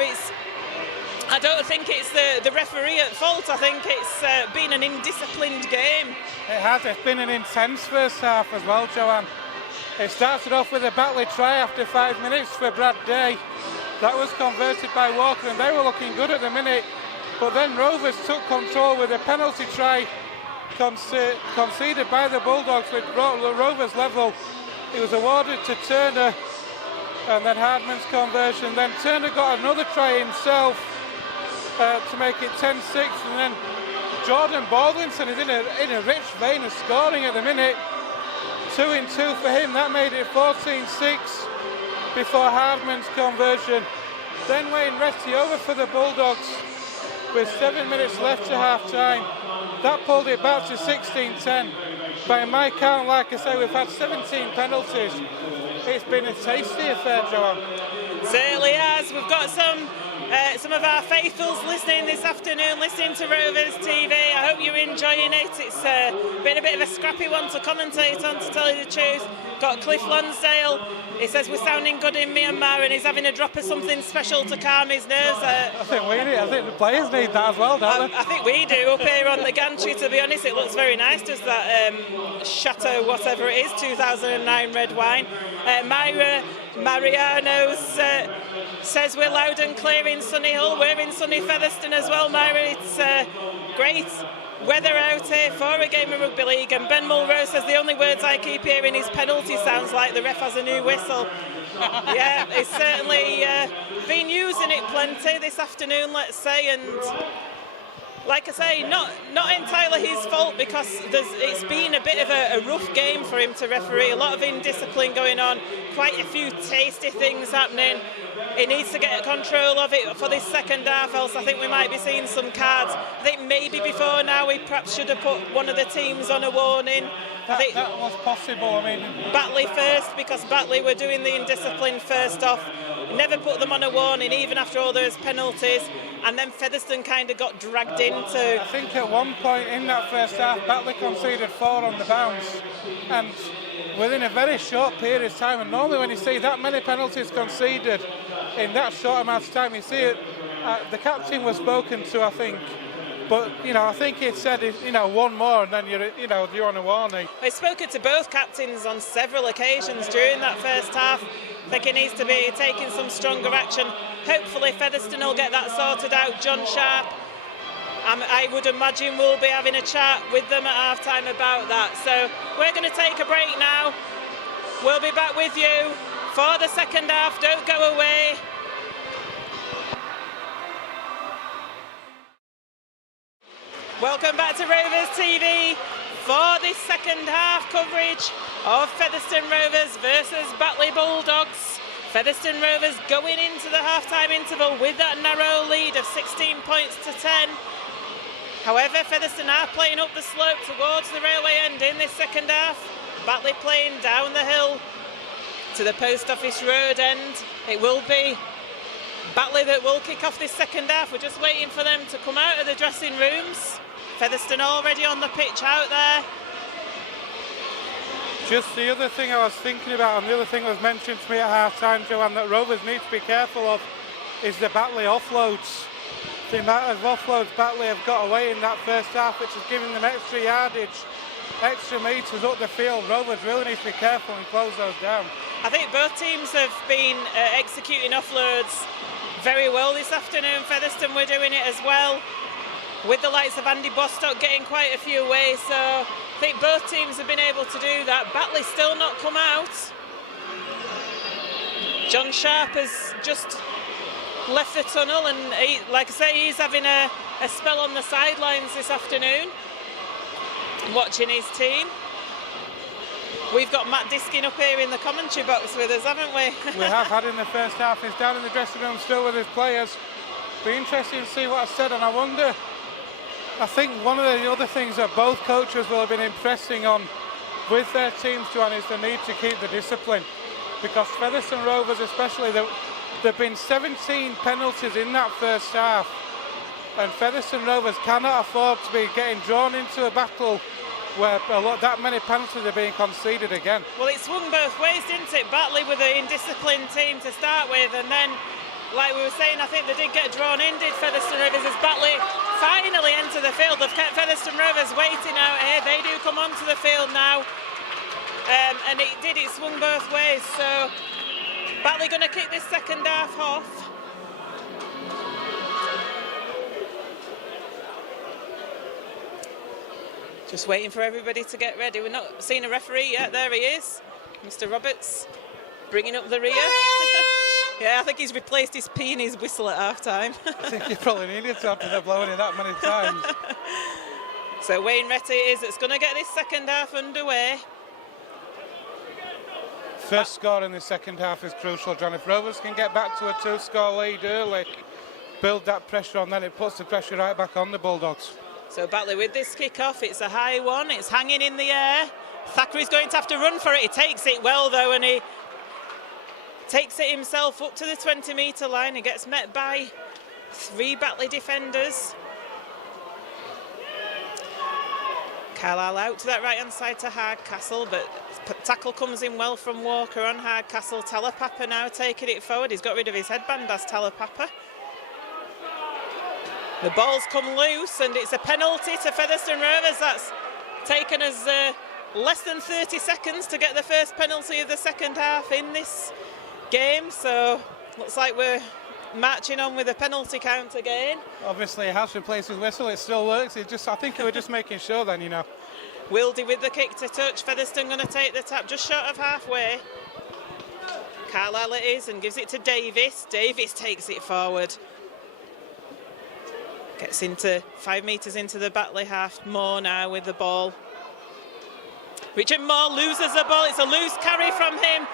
I don't think it's the referee at fault. I think it's been an indisciplined game. It has. It's been an intense first half as well, Joanne. It started off with a Batley try after 5 minutes for Brad Day. That was converted by Walker, and they were looking good at the minute. But then Rovers took control with a penalty try conceded by the Bulldogs with Rovers level. It was awarded to Turner, and then Hardman's conversion. Then Turner got another try himself to make it 10-6, and then Jordan Baldwinson is in a rich vein of scoring at the minute. 2-2 for him. That made it 14-6 before Hardman's conversion. Then Wayne Retty over for the Bulldogs with 7 minutes left to half-time. That pulled it back to 16-10. By my count, like I say, we've had 17 penalties. It's been a tasty affair, Joanne. Certainly has. We've got some of our faithfuls listening this afternoon, listening to Rovers TV. I hope you're enjoying it. It's been a bit of a scrappy one to commentate on, to tell you the truth. Got Cliff Lonsdale. He says we're sounding good in Myanmar, and he's having a drop of something special to calm his nerves. I think we need. I think the players need that as well, don't they? I think we do up here on the gantry. To be honest, it looks very nice. Does that Chateau, whatever it is, 2009 red wine. Myra Mariano says we're loud and clear in Sunny Hill. We're in sunny Featherstone as well, Myra. It's great weather out here for a game of rugby league. And Ben Mulrose says the only words I keep hearing is penalty. Sounds like the ref has a new whistle. Yeah, it's certainly been using it plenty this afternoon, let's say. And Like I say, not entirely his fault, because it's been a bit of a rough game for him to referee. A lot of indiscipline going on, quite a few tasty things happening. He needs to get control of it for this second half, else I think we might be seeing some cards. I think maybe before now we perhaps should have put one of the teams on a warning. That was possible. I mean, Batley first, because Batley were doing the indiscipline first off. Never put them on a warning, even after all those penalties. And then Featherstone kind of got dragged into. I think at one point in that first half, Batley conceded 4 on the bounce, and within a very short period of time. And normally, when you see that many penalties conceded in that short amount of time, you see it. The captain was spoken to, I think. But, I think he said, one more and then you're on a warning. I've spoken to both captains on several occasions during that first half. I think he needs to be taking some stronger action. Hopefully Featherstone will get that sorted out. John Sharp, I would imagine, we'll be having a chat with them at half-time about that. So we're going to take a break now. We'll be back with you for the second half. Don't go away. Welcome back to Rovers TV for this second half coverage of Featherstone Rovers versus Batley Bulldogs. Featherstone Rovers going into the half-time interval with that narrow lead of 16 points to 10. However, Featherstone are playing up the slope towards the railway end in this second half. Batley playing down the hill to the Post Office Road end. It will be Batley that will kick off this second half. We're just waiting for them to come out of the dressing rooms. Featherstone already on the pitch out there. Just the other thing I was thinking about, and the other thing was mentioned to me at half-time, Joanne, that Rovers need to be careful of, is the Batley offloads. The amount of offloads Batley have got away in that first half, which is giving them extra yardage, extra metres up the field. Rovers really need to be careful and close those down. I think both teams have been executing offloads very well this afternoon. Featherstone were doing it as well, with the likes of Andy Bostock getting quite a few away. So I think both teams have been able to do that. Batley still not come out. John Sharp has just left the tunnel, and like I say, he's having a spell on the sidelines this afternoon, watching his team. We've got Matt Diskin up here in the commentary box with us, haven't we? We have had in the first half. He's down in the dressing room still with his players. Be interesting to see what I said, and I think one of the other things that both coaches will have been impressing on with their teams, Joanne, is the need to keep the discipline. Because Featherstone Rovers especially, there have been 17 penalties in that first half, and Featherstone Rovers cannot afford to be getting drawn into a battle where that many penalties are being conceded again. Well, it swung both ways, didn't it? Batley with an indisciplined team to start with, and then, like we were saying, I think they did get drawn in, did Featherstone Rovers, as Batley finally enter the field. They've kept Featherstone Rovers waiting out here. They do come onto the field now, and it swung both ways. So Batley going to kick this second half off. Just waiting for everybody to get ready. We're not seeing a referee yet. There he is, Mr. Roberts, bringing up the rear. Yeah, I think he's replaced his P and his whistle at half-time. I think you probably needed to after they've blown it that many times. So Wayne Retty is that's going to get this second half underway. First score in the second half is crucial, John. If Rovers can get back to a 2-score lead early, build that pressure on, then it puts the pressure right back on the Bulldogs. So Batley with this kick-off, it's a high one, it's hanging in the air. Thackeray's going to have to run for it. He takes it well though, and he takes it himself up to the 20-metre line. He gets met by 3 Batley defenders. Carlisle out to that right-hand side to Hardcastle, but tackle comes in well from Walker on Hardcastle. Talapapa now taking it forward. He's got rid of his headband, as Talapapa. The ball's come loose, and it's a penalty to Featherstone Rovers. That's taken us less than 30 seconds to get the first penalty of the second half in this game. So looks like we're marching on with a penalty count again. Obviously, it has replaced his whistle. It still works. I think we were just making sure then, Wildy with the kick to touch. Featherstone going to take the tap just short of halfway. Carlisle it is, and gives it to Davis. Davis takes it forward. Gets into 5 metres into the Batley half. Moore now with the ball. Richard Moore loses the ball. It's a loose carry from him.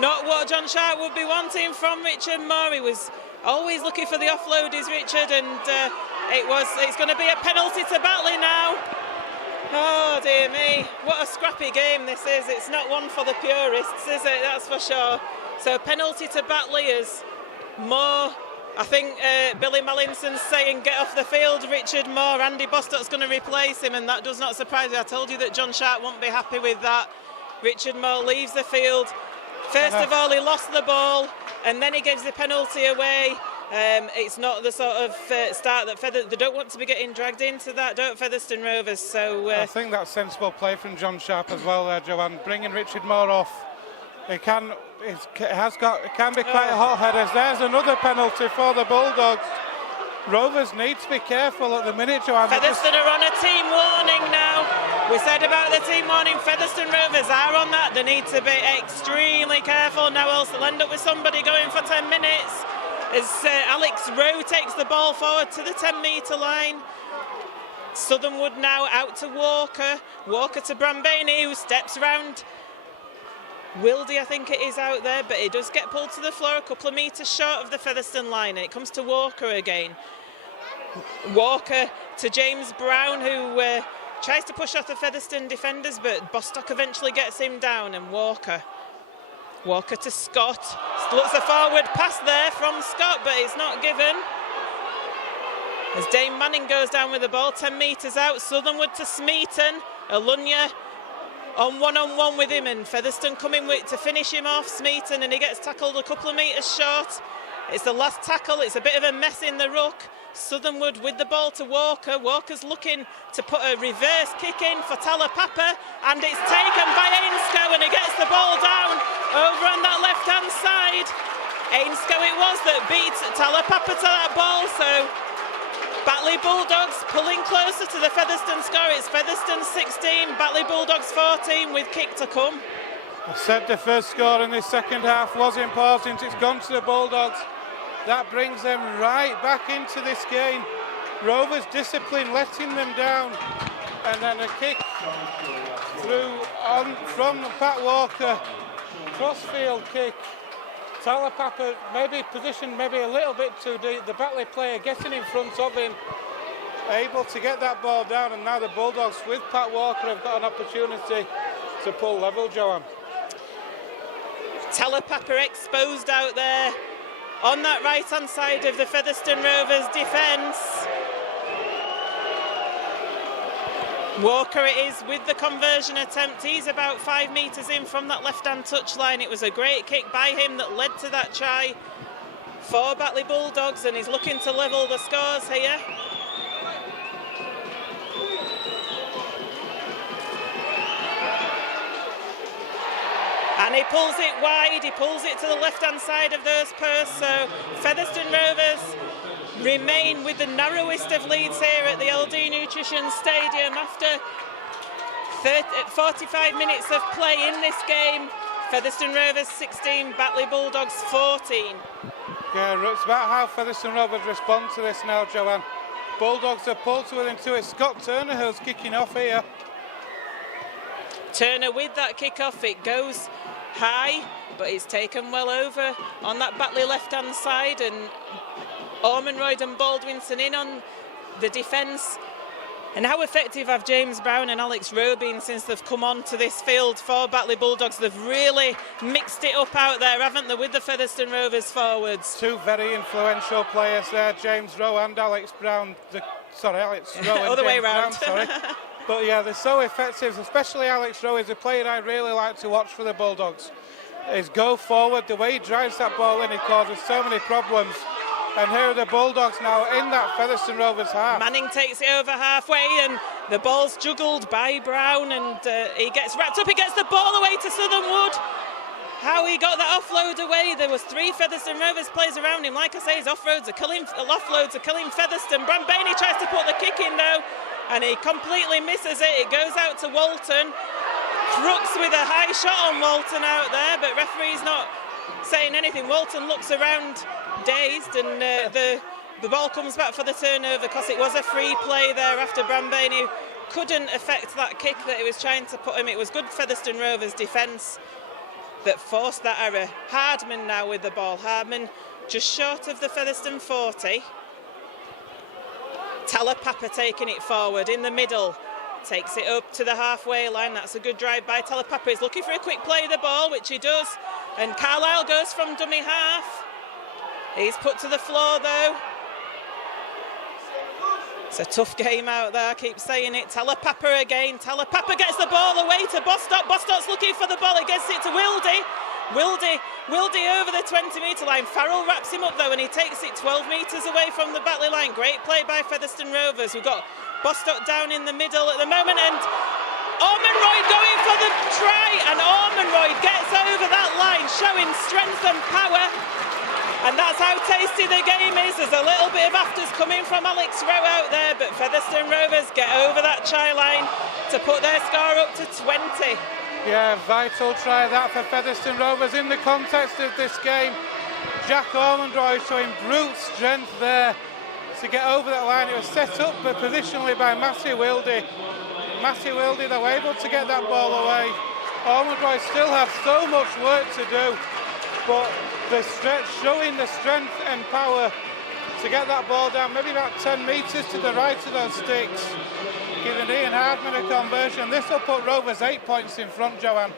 Not what John Sharp would be wanting from Richard Moore. He was always looking for the offload, is Richard, and it's going to be a penalty to Batley now. Oh dear me, what a scrappy game this is. It's not one for the purists, is it? That's for sure. So penalty to Batley as Moore, I think Billy Mallinson's saying get off the field, Richard Moore. Andy Bostock's going to replace him, and that does not surprise me. I told you that John Sharp won't be happy with that. Richard Moore leaves the field. First of all, he lost the ball, and then he gives the penalty away. It's not the sort of start that they don't want to be getting dragged into that, don't Featherstone Rovers? So I think that's sensible play from John Sharp as well there, Joanne. Bringing Richard Moore off. It can be quite hot-headed. There's another penalty for the Bulldogs. Rovers need to be careful at the minute, Joanne. Featherstone are on a team warning now. We said about the team warning, Featherstone Rovers are on that. They need to be extremely careful now, else they'll end up with somebody going for 10 minutes. As Alex Rowe takes the ball forward to the 10-metre line. Southernwood now out to Walker. Walker to Brambani, who steps round. Wildy, I think it is out there, but it does get pulled to the floor a couple of metres short of the Featherstone line. And it comes to Walker again. Walker to James Brown, who tries to push off the Featherstone defenders, but Bostock eventually gets him down. And Walker to Scott. Looks a forward pass there from Scott, but it's not given. As Dane Manning goes down with the ball, 10 metres out. Southernwood to Smeaton. Alunya on one with him, and Featherstone coming to finish him off. Smeaton, and he gets tackled a couple of metres short. It's the last tackle. It's a bit of a mess in the ruck. Southernwood with the ball to Walker. Walker's looking to put a reverse kick in for Talapapa, and it's taken by Ainscow, and he gets the ball down over on that left-hand side. Ainscow it was that beat Talapapa to that ball, so Batley Bulldogs pulling closer to the Featherstone score. It's Featherstone 16, Batley Bulldogs 14 with kick to come. I said the first score in this second half was important. It's gone to the Bulldogs. That brings them right back into this game. Rovers' discipline letting them down. And then a kick through on from Pat Walker. Crossfield kick. Talapapa maybe positioned maybe a little bit too deep. The Batley player getting in front of him, able to get that ball down, and now the Bulldogs with Pat Walker have got an opportunity to pull level, Joanne. Talapapa exposed out there on that right-hand side of the Featherstone Rovers defence. Walker it is with the conversion attempt. He's about 5 metres in from that left-hand touchline. It was a great kick by him that led to that try for Batley Bulldogs, and he's looking to level the scores here. And he pulls it wide, he pulls it to the left-hand side of those posts, so Featherstone Rovers remain with the narrowest of leads here at the LD Nutrition Stadium after 45 minutes of play in this game. Featherstone Rovers 16, Batley Bulldogs 14. Yeah, it's about how Featherstone Rovers respond to this now, Joanne. Bulldogs are pulled to within two. It's Scott Turner who's kicking off here. Turner with that kick-off, it goes high, but it's taken well over on that Batley left-hand side, and Ormonroyd and Baldwinson in on the defence. And how effective have James Brown and Alex Rowe been since they've come on to this field for Batley Bulldogs? They've really mixed it up out there, haven't they, with the Featherstone Rovers forwards? Two very influential players there, James Rowe and Alex Brown. Alex Rowe and Other way James round. Brown, sorry. But yeah, they're so effective, especially Alex Rowe is a player I really like to watch for the Bulldogs. His go forward, the way he drives that ball in, he causes so many problems. And here are the Bulldogs now in that Featherstone Rovers half. Manning takes it over halfway, and the ball's juggled by Brown, and he gets wrapped up. He gets the ball away to Southernwood. How he got that offload away. There was 3 Featherstone Rovers players around him. Like I say, his offloads are killing Featherstone. Brambani tries to put the kick in though, and he completely misses it. It goes out to Walton. Crooks with a high shot on Walton out there, but referee's not saying anything. Walton looks around dazed, and the the ball comes back for the turnover because it was a free play there after Brambane couldn't affect that kick that he was trying to put him. It was good Featherstone Rovers defence that forced that error. Hardman now with the ball. Hardman just short of the Featherstone 40. Talapapa taking it forward in the middle. Takes it up to the halfway line. That's a good drive by Talapapa. He's looking for a quick play of the ball, which he does. And Carlisle goes from dummy half. He's put to the floor though. It's a tough game out there, I keep saying it. Talapapa again. Talapapa gets the ball away to Bostock. Bostock's looking for the ball. He gets it to Wildy. Wildy over the 20-metre line. Farrell wraps him up though, and he takes it 12 metres away from the Batley line. Great play by Featherstone Rovers. We've got Bostock down in the middle at the moment, and Ormonroyd going for the try, and Ormonroyd gets over that line, showing strength and power. And that's how tasty the game is. There's a little bit of afters coming from Alex Rowe out there, but Featherstone Rovers get over that try line to put their score up to 20. Yeah, vital try that for Featherstone Rovers in the context of this game. Jack Ormonroyd showing brute strength there to get over that line. It was set up positionally by Matty Wildy. Matty Wildy, they were able to get that ball away. Ormonroyd still have so much work to do, but the stretch, showing the strength and power to get that ball down, maybe about 10 metres to the right of those sticks, giving Ian Hardman a conversion. This will put Rovers 8 points in front, Joanne.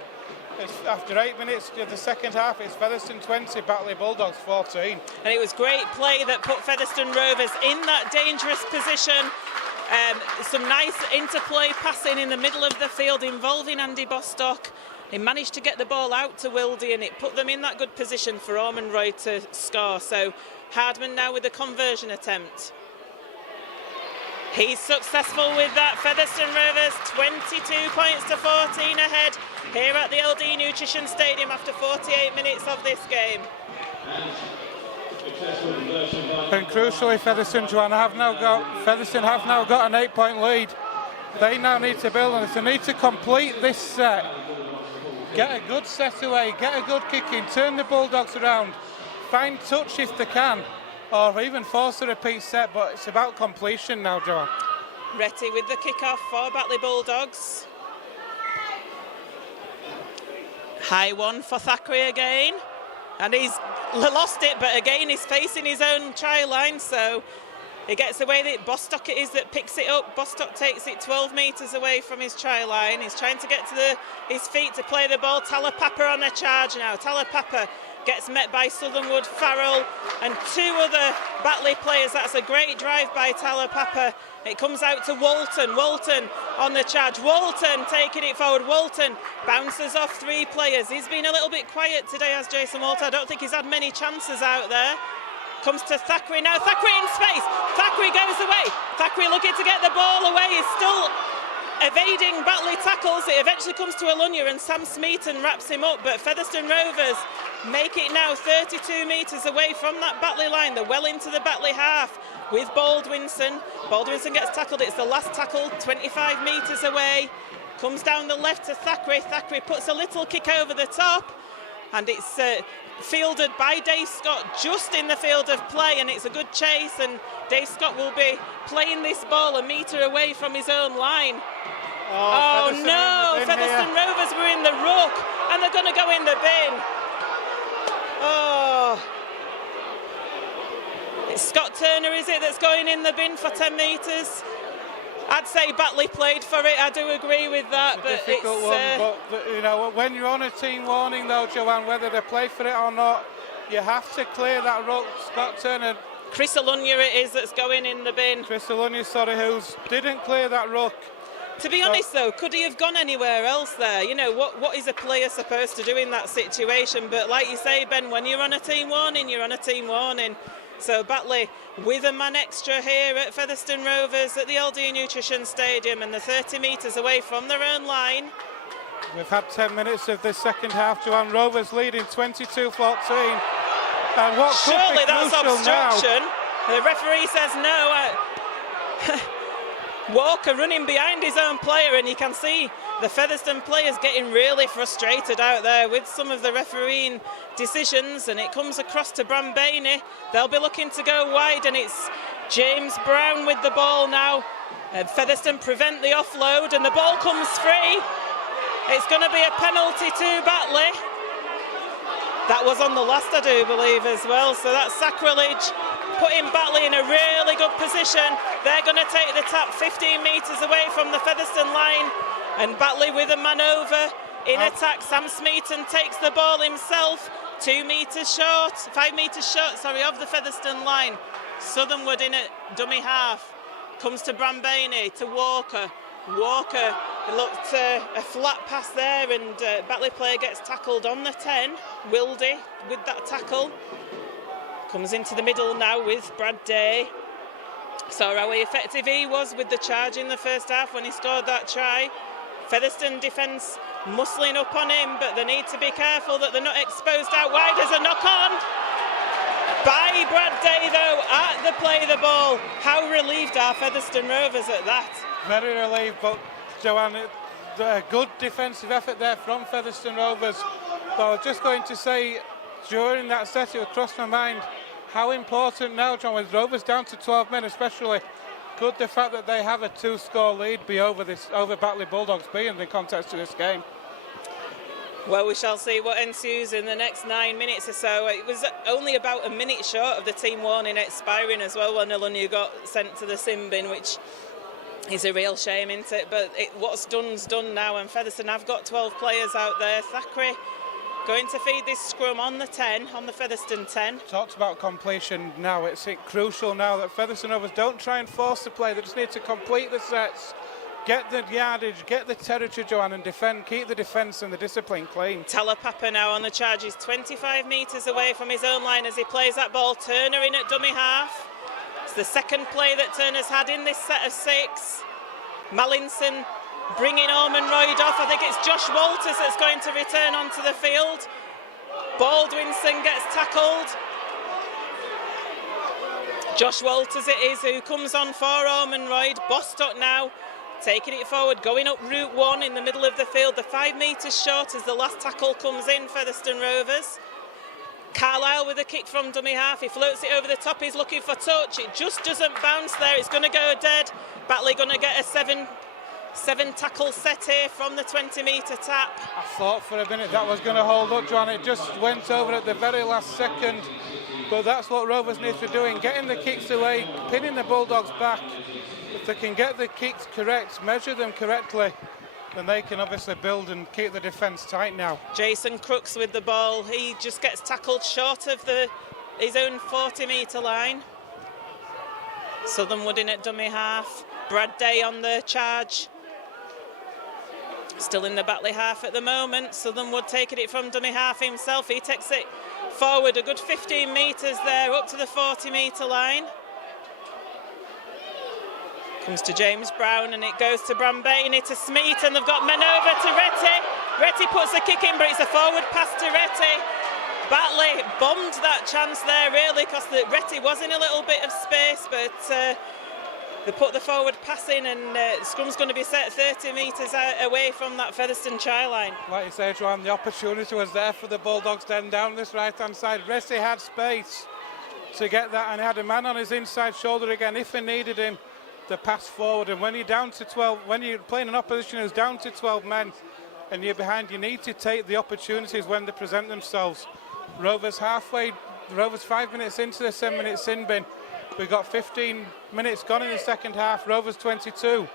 It's after 8 minutes of the second half, it's Featherstone 20, Batley Bulldogs 14. And it was great play that put Featherstone Rovers in that dangerous position. Some nice interplay passing in the middle of the field involving Andy Bostock. He managed to get the ball out to Wildy, and it put them in that good position for Ormonroyd to score. So Hardman now with the conversion attempt. He's successful with that. Featherstone Rovers 22 points to 14 ahead here at the LD Nutrition Stadium after 48 minutes of this game. And crucially, Featherstone have now got an 8-point lead. They now need to build on this. They need to complete this set. Get a good set away, get a good kick in, turn the Bulldogs around, find touch if they can, or even force a repeat set, but it's about completion now, Joanne. Retty with the kick-off for Batley Bulldogs. High one for Thackeray again, and he's lost it, but again he's facing his own try line, so he gets away with it. Bostock it is that picks it up. Bostock takes it 12 metres away from his try line. He's trying to get to his feet to play the ball. Talapapa on a charge now. Talapapa gets met by Southernwood, Farrell, and two other Batley players. That's a great drive by Talapapa. It comes out to Walton. Walton on the charge. Walton taking it forward. Walton bounces off three players. He's been a little bit quiet today, as Jason Walton. I don't think he's had many chances out there. Comes to Thackeray now. Thackeray in space. Thackeray goes away. Thackeray looking to get the ball away. He's still evading Batley tackles. It eventually comes to Alunya, and Sam Smeaton wraps him up. But Featherstone Rovers make it now 32 metres away from that Batley line. They're well into the Batley half with Baldwinson. Baldwinson gets tackled. It's the last tackle, 25 metres away. Comes down the left to Thackeray. Thackeray puts a little kick over the top, and it's fielded by Dave Scott just in the field of play, and it's a good chase, and Dave Scott will be playing this ball a metre away from his own line. Oh no, Featherstone Rovers were in the ruck, and they're going to go in the bin. Oh, it's Scott Turner, is it, that's going in the bin for 10 metres? I'd say Batley played for it. I do agree with that, but it's a difficult one. But you know, when you're on a team warning, though, Joanne, whether they play for it or not, you have to clear that ruck. Scott Turner, Chris Alunya it is that's going in the bin. Chris Alunya, who didn't clear that ruck. To be honest, though, could he have gone anywhere else there? You know, what is a player supposed to do in that situation? But like you say, Ben, when you're on a team warning, you're on a team warning. So Batley with a man extra here at Featherstone Rovers at the LD Nutrition Stadium, and they're 30 metres away from their own line. We've had 10 minutes of this second half, Joanne. Rovers leading 22-14. And what surely that's obstruction. Now, the referee says no. Walker running behind his own player, and you can see the Featherstone players getting really frustrated out there with some of the refereeing decisions, and it comes across to Brambaini. They'll be looking to go wide, and it's James Brown with the ball now. Featherstone prevent the offload, and the ball comes free. It's going to be a penalty to Batley. That was on the last, I do believe, as well. So that's sacrilege, putting Batley in a really good position. They're going to take the tap 15 metres away from the Featherstone line, and Batley with a man over in attack. Sam Smeaton takes the ball himself, 5 metres short, of the Featherstone line. Southernwood in at dummy half, comes to Brambaini, to Walker. Walker looked a flat pass there, and Batley player gets tackled on the 10. Wildy with that tackle. Comes into the middle now with Brad Day. Saw how effective he was with the charge in the first half when he scored that try. Featherstone defence muscling up on him, but they need to be careful that they're not exposed out wide. As a knock-on by Brad Day, though, at the play of the ball. How relieved are Featherstone Rovers at that? Very relieved, but Joanne, a good defensive effort there from Featherstone Rovers. But I was just going to say, during that set, it crossed my mind how important now, John, with Rovers down to 12 men especially, could the fact that they have a 2-score lead be over Batley Bulldogs be in the context of this game? Well, we shall see what ensues in the next 9 minutes or so. It was only about a minute short of the team warning expiring as well when Ilunu got sent to the sin bin, which is a real shame, isn't it? But what's done's done now, and Featherstone have got 12 players out there. Thackeray going to feed this scrum on the 10, on the Featherstone 10. Talked about completion now. It's crucial now that Featherstone Rovers don't try and force the play. They just need to complete the sets, get the yardage, get the territory, Joanne, and defend, keep the defence and the discipline clean. Talapapa now on the charge. He's 25 metres away from his own line as he plays that ball. Turner in at dummy half. It's the second play that Turner's had in this set of 6. Mallinson bringing Ormonroyd off. I think it's Josh Walters that's going to return onto the field. Baldwinson gets tackled. Josh Walters it is who comes on for Ormonroyd. Bostock now taking it forward, going up Route 1 in the middle of the field. The 5 metres short as the last tackle comes in, Featherstone Rovers. Carlisle with a kick from dummy half. He floats it over the top. He's looking for touch. It just doesn't bounce there. It's going to go dead. Batley going to get a 7 tackle set here from the 20-metre tap. I thought for a minute that was going to hold up, John. It just went over at the very last second. But that's what Rovers need to be doing, getting the kicks away, pinning the Bulldogs back. If they can get the kicks correct, measure them correctly, then they can obviously build and keep the defence tight now. Jason Crooks with the ball. He just gets tackled short of his own 40-metre line. Southernwood in at dummy half. Brad Day on the charge. Still in the Batley half at the moment. Southernwood taking it from dummy half himself. He takes it forward a good 15 metres there up to the 40-metre line. Comes to James Brown, and it goes to Brambaini, to Smeaton, and they've got men over to Retty. Retty puts the kick in, but it's a forward pass to Retty. Batley bombed that chance there, really, because Retty was in a little bit of space, but they put the forward pass in, and scrum's going to be set 30 metres away from that Featherstone try line. Like you say, Joanne, the opportunity was there for the Bulldogs then down this right-hand side. Retty had space to get that, and he had a man on his inside shoulder again if he needed him. The pass forward, and when you're down to 12, when you're playing an opposition who's down to 12 men and you're behind, you need to take the opportunities when they present themselves. Rovers 5 minutes into the 7-minute sin bin. We've got 15 minutes gone in the second half. Rovers 22,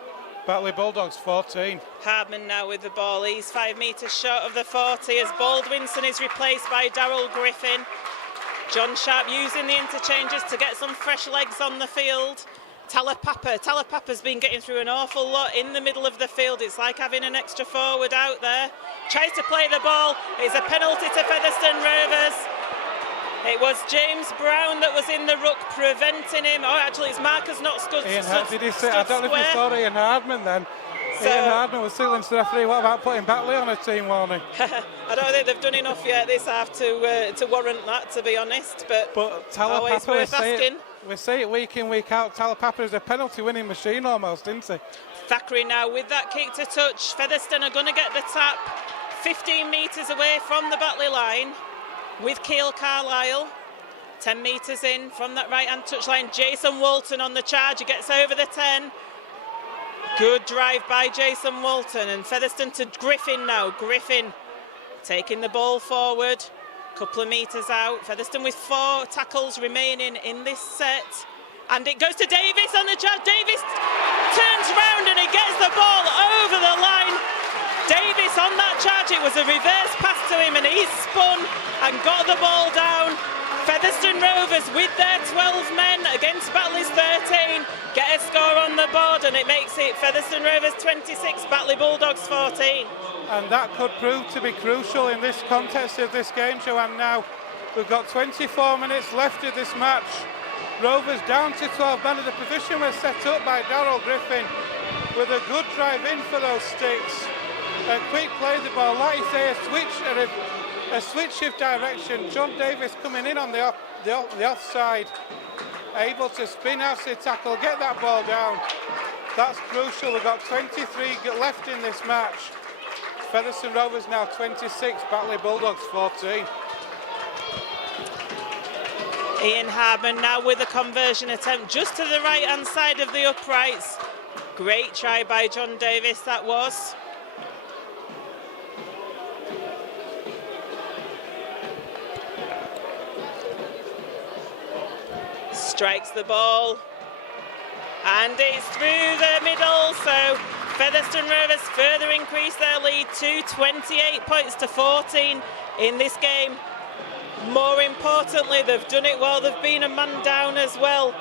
Batley Bulldogs 14. Hardman now with the ball. He's 5 metres short of the 40 as Baldwinson is replaced by Darryl Griffin. John Sharp using the interchanges to get some fresh legs on the field. Talapapa's been getting through an awful lot in the middle of the field. It's like having an extra forward out there. Tries to play the ball. It's a penalty to Featherstone Rovers. It was James Brown that was in the ruck preventing him. Oh, actually, it's Marcus not stood Did he say? I don't know if you saw Ian Hardman then. So, Ian Hardman was signaling to the referee. What about putting Batley on a team warning? I don't think they've done enough yet this half to warrant that, to be honest. But always worth asking. We see it week in, week out. Talapapa is a penalty-winning machine almost, isn't he? Thackeray now with that kick to touch. Featherstone are going to get the tap 15 metres away from the Batley line. with Keele Carlisle. 10 metres in from that right-hand touchline. Jason Walton on the charge. He gets over the 10. Good drive by Jason Walton. And Featherstone to Griffin now. Griffin taking the ball forward. Couple of metres out. Featherstone with 4 tackles remaining in this set. And it goes to Davis on the charge. Davis turns round and he gets the ball over the line. Davis on that charge. It was a reverse pass to him and he spun and got the ball down. Featherstone Rovers with their 12 men against Batley's 13 get a score on the board, and it makes it Featherstone Rovers 26, Batley Bulldogs 14. And that could prove to be crucial in this context of this game, Joanne. Now we've got 24 minutes left of this match. Rovers down to 12 men, and the position was set up by Darryl Griffin with a good drive in for those sticks. A quick play the ball, like you say, a switch of direction. John Davis coming in on the offside, able to spin out the tackle, get that ball down. That's crucial. We've got 23 left in this match. Featherstone Rovers now 26, Batley Bulldogs 14. Ian Hardman now with a conversion attempt just to the right-hand side of the uprights. Great try by John Davis, that was. Strikes the ball. And it's through the middle, so Featherstone Rovers further increase their lead to 28 points to 14 in this game. More importantly, they've done it while they've been a man down as well.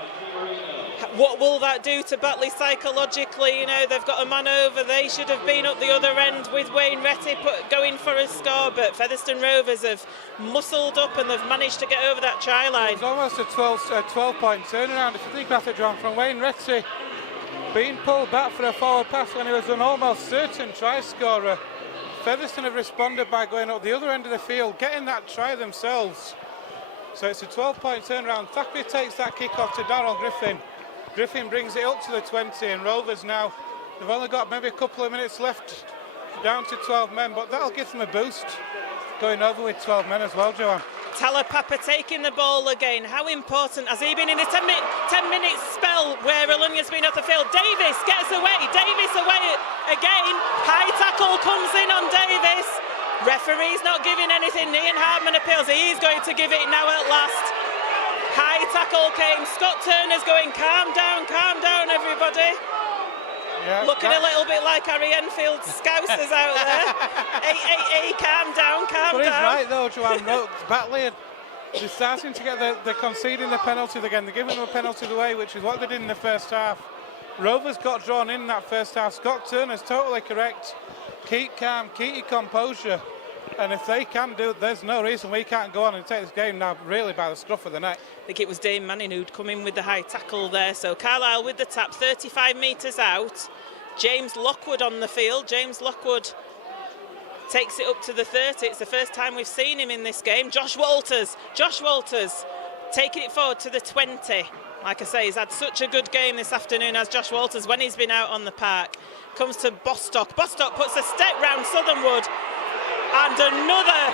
What will that do to Batley psychologically? You know, they've got a man over. They should have been up the other end with Wayne Retty going for a score, but Featherstone Rovers have muscled up and they've managed to get over that try line. It's almost a 12-point turnaround, if you think about it, John, from Wayne Retty being pulled back for a forward pass when he was an almost certain try scorer. Featherstone have responded by going up the other end of the field, getting that try themselves. So it's a 12-point turnaround. Thackeray takes that kick off to Darryl Griffin. Griffin brings it up to the 20, and Rovers now, they've only got maybe a couple of minutes left, down to 12 men, but that'll give them a boost going over with 12 men as well, Joanne. Talapapa taking the ball again. How important has he been in this 10-minute spell where Alunia's been off the field? Davis gets away. Davis away again. High tackle comes in on Davis. Referee's not giving anything. Ian Hardman appeals. He's going to give it now at last. High tackle came. Scott Turner's going, calm down, everybody. Yeah, looking a little bit like Harry Enfield Scousers out there. Hey, calm down. But he's right though, Joanne. Batley, they're starting to get they're conceding the penalties again. They're giving them a penalty away, which is what they did in the first half. Rovers got drawn in that first half. Scott Turner's totally correct. Keep calm, keep your composure. And if they can do it, there's no reason we can't go on and take this game now really by the scruff of the neck. I think it was Dane Manning who'd come in with the high tackle there. So Carlisle with the tap, 35 metres out. James Lockwood on the field. James Lockwood takes it up to the 30. It's the first time we've seen him in this game. Josh Walters taking it forward to the 20. Like I say, he's had such a good game this afternoon as Josh Walters when he's been out on the park. Comes to Bostock. Bostock puts a step round Southernwood. And another,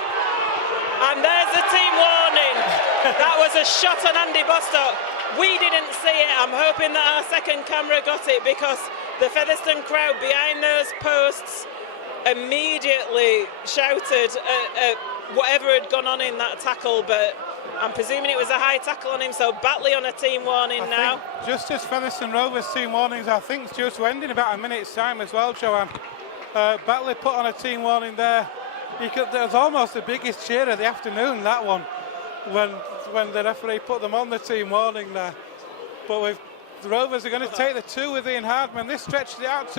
and there's the team warning. That was a shot on Andy Bostock. We didn't see it. I'm hoping that our second camera got it, because the Featherstone crowd behind those posts immediately shouted at whatever had gone on in that tackle, but I'm presuming it was a high tackle on him, so Batley on a team warning now. Just as Featherstone Rovers team warnings, I think it's due to end in about a minute's time as well, Joanne. Batley put on a team warning there. There was almost the biggest cheer of the afternoon, that one, when the referee put them on the team warning there. But the Rovers are going to take the 2 with Ian Hardman. This stretches it out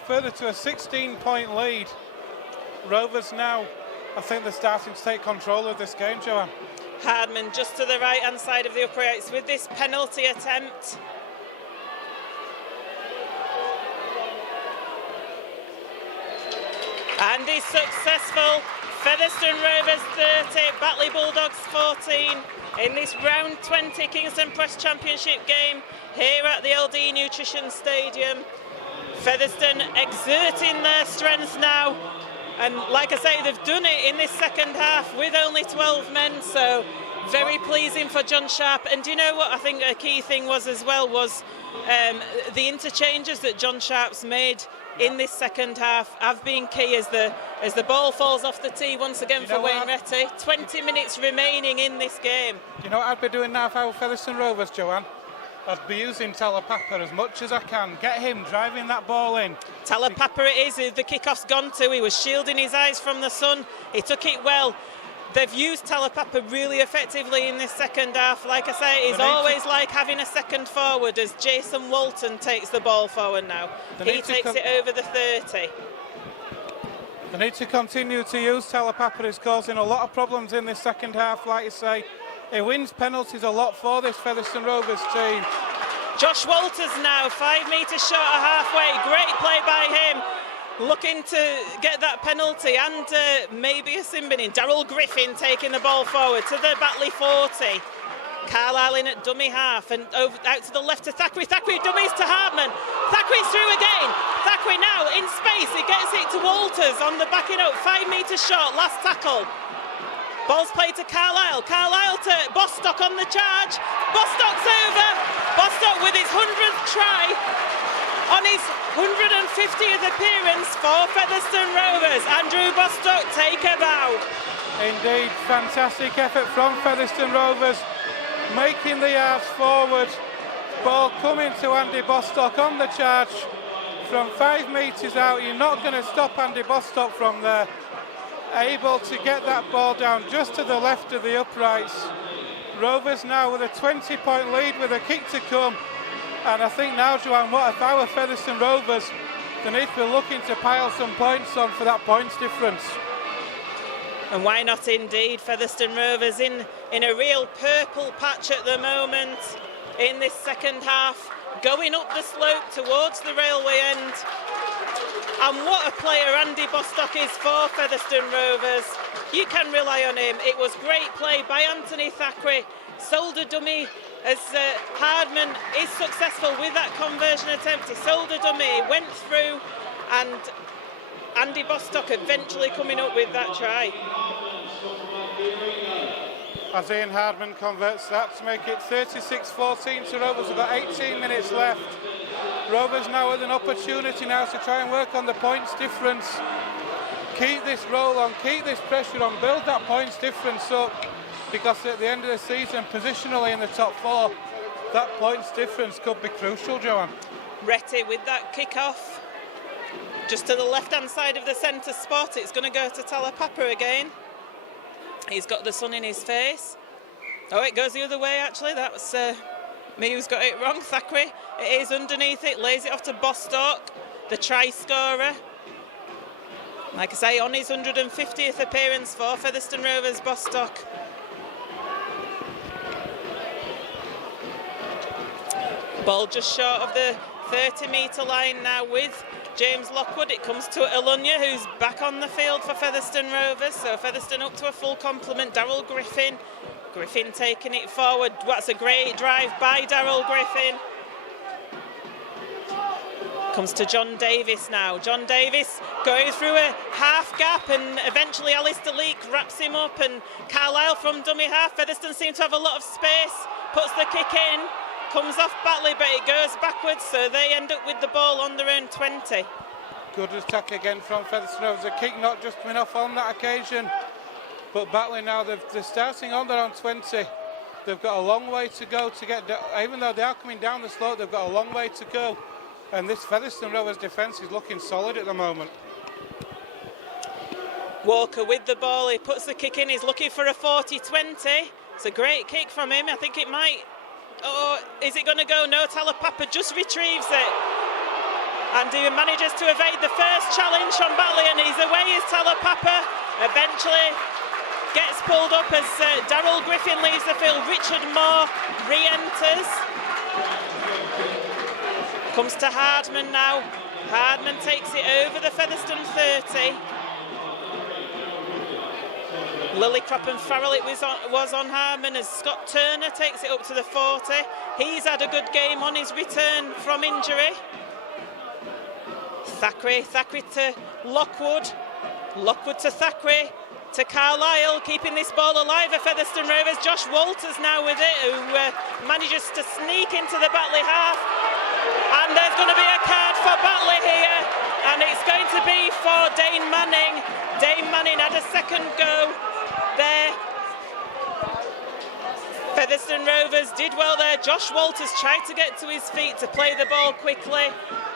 further to a 16-point lead. Rovers now, I think they're starting to take control of this game, Joanne. Hardman just to the right-hand side of the uprights with this penalty attempt. And he's successful. Featherstone Rovers 30, Batley Bulldogs 14 in this round 20 Kingston Press Championship game here at the LD Nutrition Stadium. Featherstone exerting their strength now And like I say, they've done it in this second half with only 12 men, so very pleasing for John Sharp. And do you know what I think a key thing was as well was the interchanges that John Sharp's made in this second half have been key as the ball falls off the tee once again for Wayne Retty. 20 minutes remaining in this game. You know what I'd be doing now if I were Featherstone Rovers, Joanne? I'd be using Talapapa as much as I can. Get him driving that ball in. Talapapa it is, who the kick-off's gone to. He was shielding his eyes from the sun. He took it well. They've used Talapapa really effectively in this second half. Like I say, it's always like having a second forward as Jason Walton takes the ball forward now. He takes it over the 30. They need to continue to use Talapapa. He's causing a lot of problems in this second half, like you say. He wins penalties a lot for this Featherstone Rovers team. Josh Walters now 5 metres short of halfway. Great play by him. Looking to get that penalty and maybe a sin bin in. Daryl Griffin taking the ball forward to the Batley 40. Carlisle in at dummy half and over out to the left to Thackeray. Thackeray dummies to Hartman. Thackeray's through again. Thackeray now in space. He gets it to Walters on the backing up. 5 metres short. Last tackle. Ball's played to Carlisle. Carlisle to Bostock on the charge. Bostock's over. Bostock with his 100th try on his 150th appearance for Featherstone Rovers. Andrew Bostock, take a bow. Indeed, fantastic effort from Featherstone Rovers, making the yards forward. Ball coming to Andy Bostock on the charge from 5 metres out. You're not going to stop Andy Bostock from there. Able to get that ball down just to the left of the uprights. Rovers now with a 20-point lead with a kick to come. And I think now, Joanne, what if I were Featherstone Rovers, they need to be looking to pile some points on for that points difference. And why not indeed? Featherstone Rovers in a real purple patch at the moment in this second half, going up the slope towards the railway end. And what a player Andy Bostock is for Featherstone Rovers. You can rely on him. It was great play by Anthony Thackeray. Sold a dummy as Hardman is successful with that conversion attempt. He sold a dummy, went through, and Andy Bostock eventually coming up with that try. As Ian Hardman converts that to make it 36-14 to Rovers. We've got 18 minutes left. Rovers now with an opportunity now to try and work on the points difference. Keep this roll on, keep this pressure on, build that points difference up, because at the end of the season, positionally in the top 4, that points difference could be crucial, Joanne. Retty with that kick-off. Just to the left-hand side of the centre spot, it's going to go to Talapapa again. He's got the sun in his face. Oh, it goes the other way, actually. That was me who's got it wrong. Thackeray, it is underneath it, lays it off to Bostock, the try scorer. Like I say, on his 150th appearance for Featherstone Rovers, Bostock. Ball just short of the 30-metre line now with James Lockwood. It comes to Alunya, who's back on the field for Featherstone Rovers. So Featherstone up to a full complement. Daryl Griffin. Griffin taking it forward. That's a great drive by Daryl Griffin. Comes to John Davis now. John Davis going through a half gap, and eventually Alistair Leake wraps him up, and Carlisle from dummy half. Featherstone seem to have a lot of space. Puts the kick in. Comes off Batley, but it goes backwards, so they end up with the ball on their own 20. Good attack again from Featherstone Rovers. A kick not just been off on that occasion, but Batley now, they're starting on their own 20. They've got a long way to go to get down. Even though they are coming down the slope, they've got a long way to go. And this Featherstone Rovers defence is looking solid at the moment. Walker with the ball, he puts the kick in, he's looking for a 40-20. It's a great kick from him. I think it might. Oh, is it going to go? No, Talapapa just retrieves it. And he manages to evade the first challenge from Batley, and he's away is Talapapa. Eventually gets pulled up as Daryl Griffin leaves the field. Richard Moore re-enters. Comes to Hardman now. Hardman takes it over the Featherstone 30. Lillycrop and Farrell, it was on Harman, as Scott Turner takes it up to the 40. He's had a good game on his return from injury. Thackeray to Lockwood. Lockwood to Thackeray, to Carlisle, keeping this ball alive for Featherstone Rovers. Josh Walters now with it, who manages to sneak into the Batley half. And there's going to be a card for Batley here, and it's going to be for Dane Manning. Dane Manning had a second go there. Featherstone Rovers did well there. Josh Walters tried to get to his feet to play the ball quickly,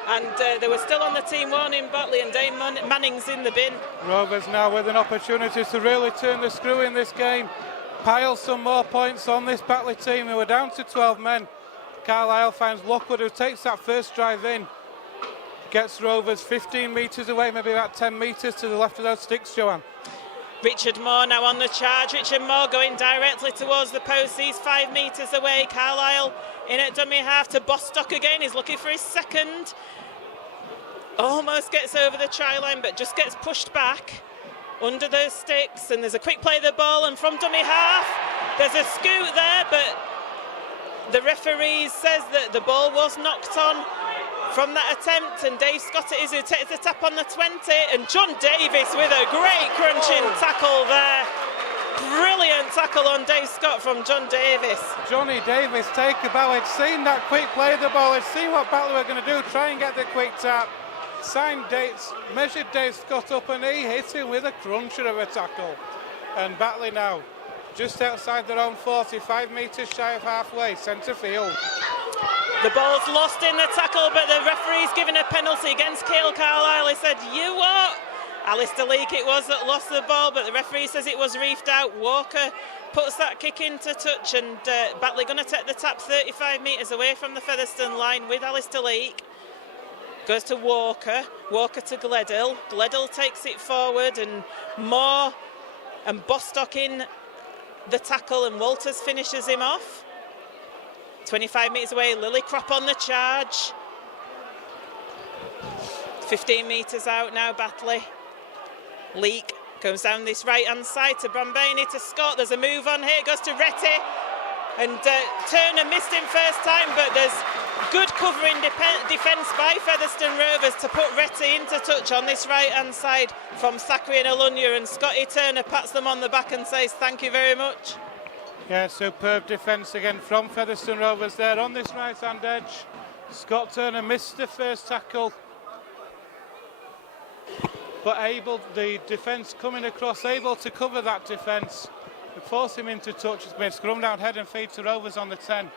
and they were still on the team warning Batley, and Dane Manning's in the bin. Rovers now with an opportunity to really turn the screw in this game, pile some more points on this Batley team who are down to 12 men. Carlisle finds Lockwood, who takes that first drive in, gets Rovers 15 metres away, maybe about 10 metres to the left of those sticks, Joanne. Richard Moore now on the charge. Richard Moore going directly towards the post. He's 5 metres away. Carlisle in at dummy half to Bostock again. He's looking for his second. Almost gets over the try line, but just gets pushed back under those sticks. And there's a quick play of the ball, and from dummy half, there's a scoot there, but the referee says that the ball was knocked on from that attempt, and Dave Scott it is who takes the tap on the 20, and John Davis with a great crunching tackle there. Brilliant tackle on Dave Scott from John Davis. Johnny Davis, take a bow. He'd seen that quick play of the ball. He'd seen what Batley were going to do, try and get the quick tap. Signed dates, measured Dave Scott up, and he hit him with a cruncher of a tackle. And Batley now just outside their own 45 metres shy of halfway, centre field. The ball's lost in the tackle, but the referee's given a penalty against Cale Carlisle. He said, "You what?" Alistair Leake it was that lost the ball, but the referee says it was reefed out. Walker puts that kick into touch, and Batley going to take the tap 35 metres away from the Featherstone line with Alistair Leake. Goes to Walker, Walker to Gledhill. Gledhill takes it forward, and Moore and Bostock in the tackle, and Walters finishes him off. 25 metres away, Lillycrop on the charge. 15 metres out now, Batley. Leake comes down this right-hand side to Brambani to Scott. There's a move on here, goes to Retty. And Turner missed him first time, but there's good covering defence by Featherstone Rovers to put Retty into touch on this right-hand side from Thackeray and Alunya, and Scotty Turner pats them on the back and says thank you very much. Yeah, superb defence again from Featherstone Rovers there on this right-hand edge. Scott Turner missed the first tackle, but the defence coming across, able to cover that defence, force him into touch. It's made scrum down head and feet to Rovers on the 10.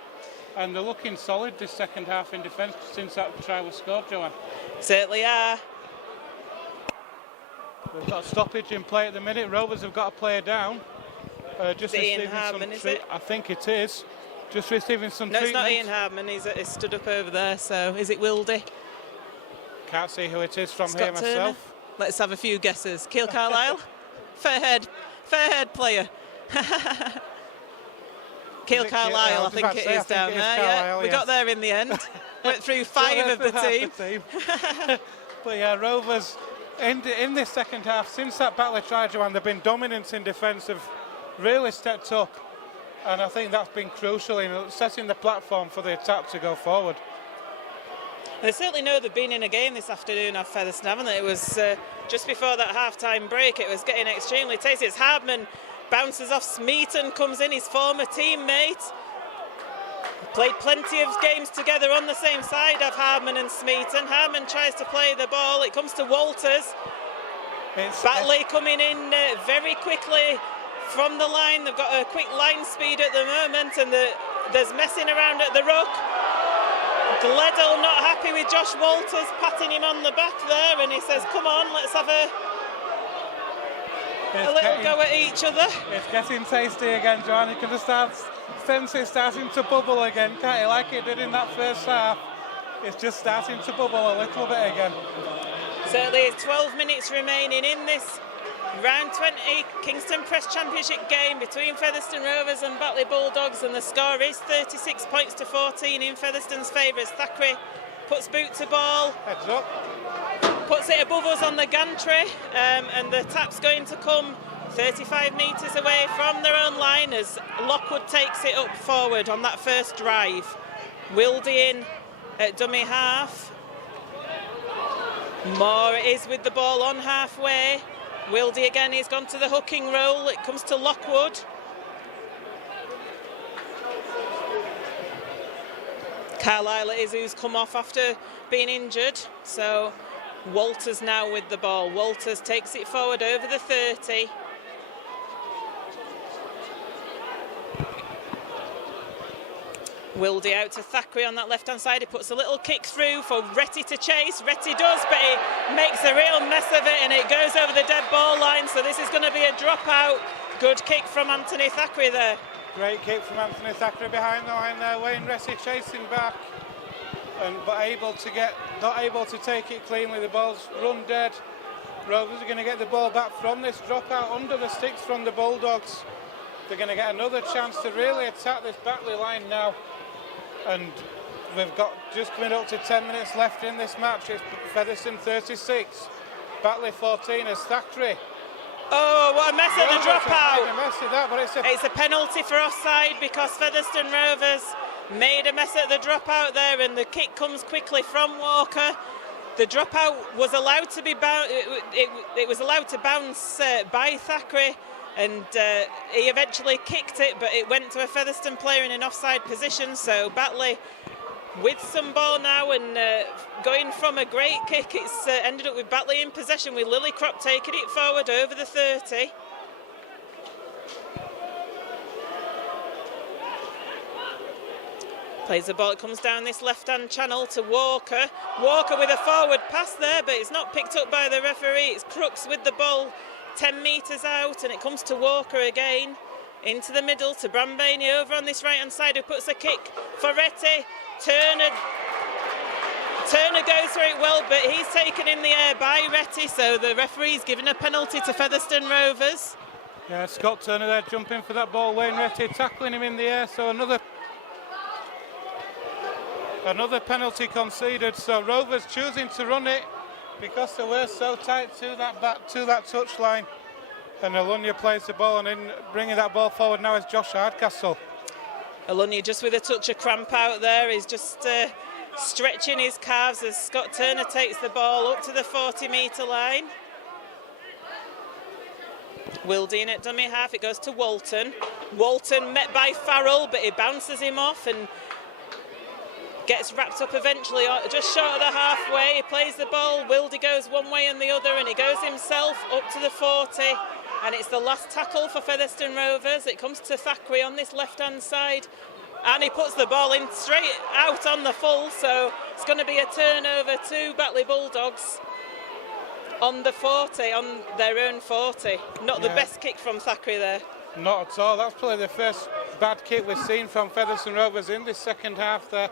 And they're looking solid this second half in defence since that try was scored, Joanne. Certainly are. We've got a stoppage in play at the minute. Rovers have got a player down. Just receiving Hardman, some is it? I think it is. Just receiving some No, treatment. it's not Ian Hardman. He's stood up over there. So is it Wildy? Can't see who it is from Scott here myself. Turner? Let's have a few guesses. Cale Carlisle? Fairhead player. Cale Carlisle, I think it is down there. Yeah, we got there in the end. Went through 5 of the team. But yeah, Rovers in this second half, since that Batley try, Joanne, they've been dominant in defence, have really stepped up, and I think that's been crucial in setting the platform for the attack to go forward. They certainly know they've been in a game this afternoon off Featherstone, haven't they? It was just before that half-time break. It was getting extremely tasty. It's Hardman bounces off Smeaton, comes in, his former teammate. Played plenty of games together on the same side of Hardman and Smeaton. Hardman tries to play the ball. It comes to Walters. Batley coming in very quickly from the line. They've got a quick line speed at the moment, and there's messing around at the ruck. Gledhill not happy with Josh Walters patting him on the back there, and he says, come on, let's have a little go at each other. It's getting tasty again, Joanne. You can just sense it starting to bubble again, can't you? Like it did in that first half. It's just starting to bubble a little bit again. Certainly, 12 minutes remaining in this round 20 Kingston Press Championship game between Featherstone Rovers and Batley Bulldogs, and the score is 36 points to 14 in Featherstone's favour as Thackeray puts boot to ball. Heads up. Puts it above us on the gantry, and the tap's going to come 35 metres away from their own line as Lockwood takes it up forward on that first drive. Wildy in at dummy half. Moore is with the ball on halfway. Wildy again, he's gone to the hooking roll. It comes to Lockwood. Carlisle it is who's come off after being injured. So Walters now with the ball. Walters takes it forward over the 30. Wildy out to Thackeray on that left-hand side. He puts a little kick through for Retty to chase. Retty does, but he makes a real mess of it, and it goes over the dead ball line. So this is going to be a dropout. Good kick from Anthony Thackeray there. Great kick from Anthony Thackeray behind the line there. Wayne Retty chasing back, but not able to take it cleanly. The ball's run dead. Rovers are going to get the ball back from this dropout under the sticks from the Bulldogs. They're going to get another chance to really attack this Batley line now. And we've got just coming up to 10 minutes left in this match. It's Featherstone 36, Batley 14 as Thackeray. Oh, what a mess at the dropout. A mess of that, but it's a penalty for offside because Featherstone Rovers made a mess at the dropout there, and the kick comes quickly from Walker. The dropout was allowed to be it was allowed to bounce by Thackeray, and he eventually kicked it, but it went to a Featherstone player in an offside position. So Batley with some ball now, and going from a great kick, it's ended up with Batley in possession with Lillycrop taking it forward over the 30. Plays the ball, it comes down this left-hand channel to Walker. Walker with a forward pass there, but it's not picked up by the referee. It's Crooks with the ball 10 metres out, and it comes to Walker again. Into the middle to Brambany over on this right-hand side, who puts a kick for Retty. Turner goes for it well, but he's taken in the air by Retty, so the referee's given a penalty to Featherstone Rovers. Yeah, Scott Turner there jumping for that ball. Wayne Retty tackling him in the air, so another penalty conceded. So Rovers choosing to run it because they were so tight to that touchline. And Alunya plays the ball, and in bringing that ball forward now is Josh Hardcastle. Alunya just with a touch of cramp out there. He's just stretching his calves as Scott Turner takes the ball up to the 40-metre line. Wildy in at dummy half, it goes to Walton. Walton met by Farrell, but he bounces him off and gets wrapped up eventually, just short of the halfway. He plays the ball, Wildy goes one way and the other, and he goes himself up to the 40. And it's the last tackle for Featherstone Rovers. It comes to Thackeray on this left-hand side, and he puts the ball in straight out on the full, so it's going to be a turnover to Batley Bulldogs on the 40, on their own 40. Not the best kick from Thackeray there. Not at all. That's probably the first bad kick we've seen from Featherstone Rovers in this second half there.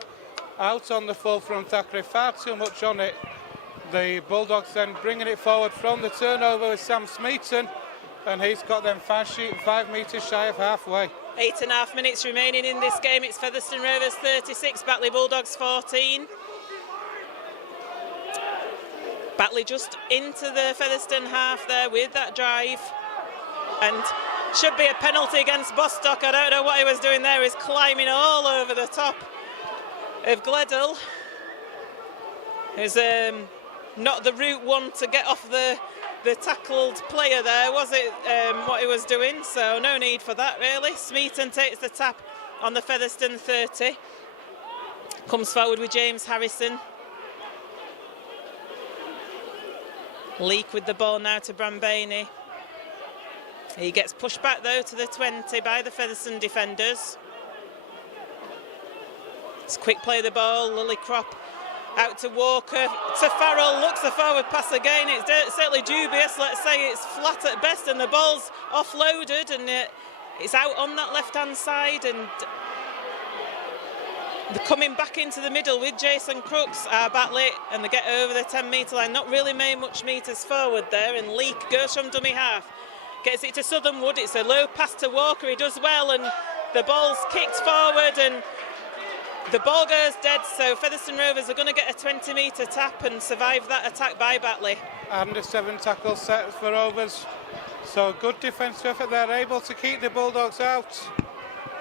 Out on the full from Thackeray, far too much on it. The Bulldogs then bringing it forward from the turnover with Sam Smeaton, and he's got them fast shooting 5 metres shy of halfway. 8.5 minutes remaining in this game. It's Featherstone Rovers 36, Batley Bulldogs 14. Batley just into the Featherstone half there with that drive, and should be a penalty against Bostock. I don't know what he was doing there. He's climbing all over the top of Gledhill. Is not the route one to get off the tackled player there, was it, what he was doing? So no need for that really. Smeaton takes the tap on the Featherstone 30. Comes forward with James Harrison. Leak with the ball now to Brambany. He gets pushed back though to the 20 by the Featherstone defenders. It's quick play of the ball, Lillycrop out to Walker, to Farrell, looks the forward pass again. It's certainly dubious, let's say it's flat at best, and the ball's offloaded, and it's out on that left-hand side, and they're coming back into the middle with Jason Crooks, Batley, and they get over the 10-metre line. Not really made much metres forward there, and Leak goes from dummy half, gets it to Southernwood. It's a low pass to Walker, he does well, and the ball's kicked forward, and the ball goes dead, so Featherstone Rovers are going to get a 20-metre tap and survive that attack by Batley. And a 7 tackle set for Rovers. So good defensive effort, they're able to keep the Bulldogs out.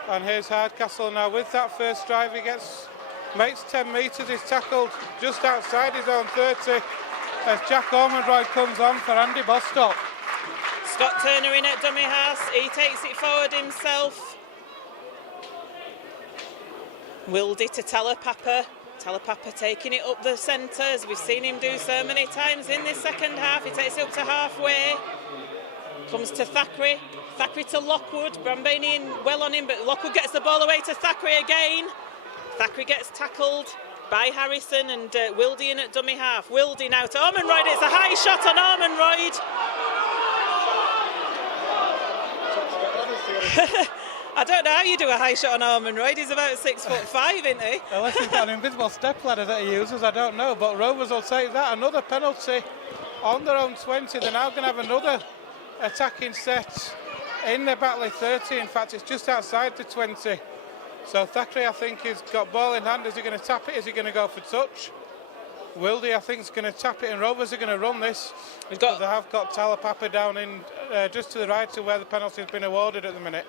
And here's Hardcastle now with that first drive. He makes 10 metres, he's tackled just outside his own 30 as Jack Ormondroyd comes on for Andy Bostock. Scott Turner in at dummy half. He takes it forward himself. Wildy to Talapapa. Talapapa taking it up the centre, as we've seen him do so many times in this second half. He takes it up to halfway. Comes to Thackeray. Thackeray to Lockwood. Brambanian well on him, but Lockwood gets the ball away to Thackeray again. Thackeray gets tackled by Harrison, and Wildy in at dummy half. Wildy now to Ormonroyd. It's a high shot on Ormonroyd. I don't know how you do a high shot on Ormonroyd. He's about 6'5", isn't he? Unless he's got an invisible step ladder that he uses, I don't know. But Rovers will take that. Another penalty on their own 20. They're now going to have another attacking set in the Batley 30. In fact, it's just outside the 20. So Thackeray, I think, has got ball in hand. Is he going to tap it? Is he going to go for touch? Wildy, I think, is going to tap it, and Rovers are going to run this. They have got Talapapa down in just to the right of where the penalty has been awarded at the minute.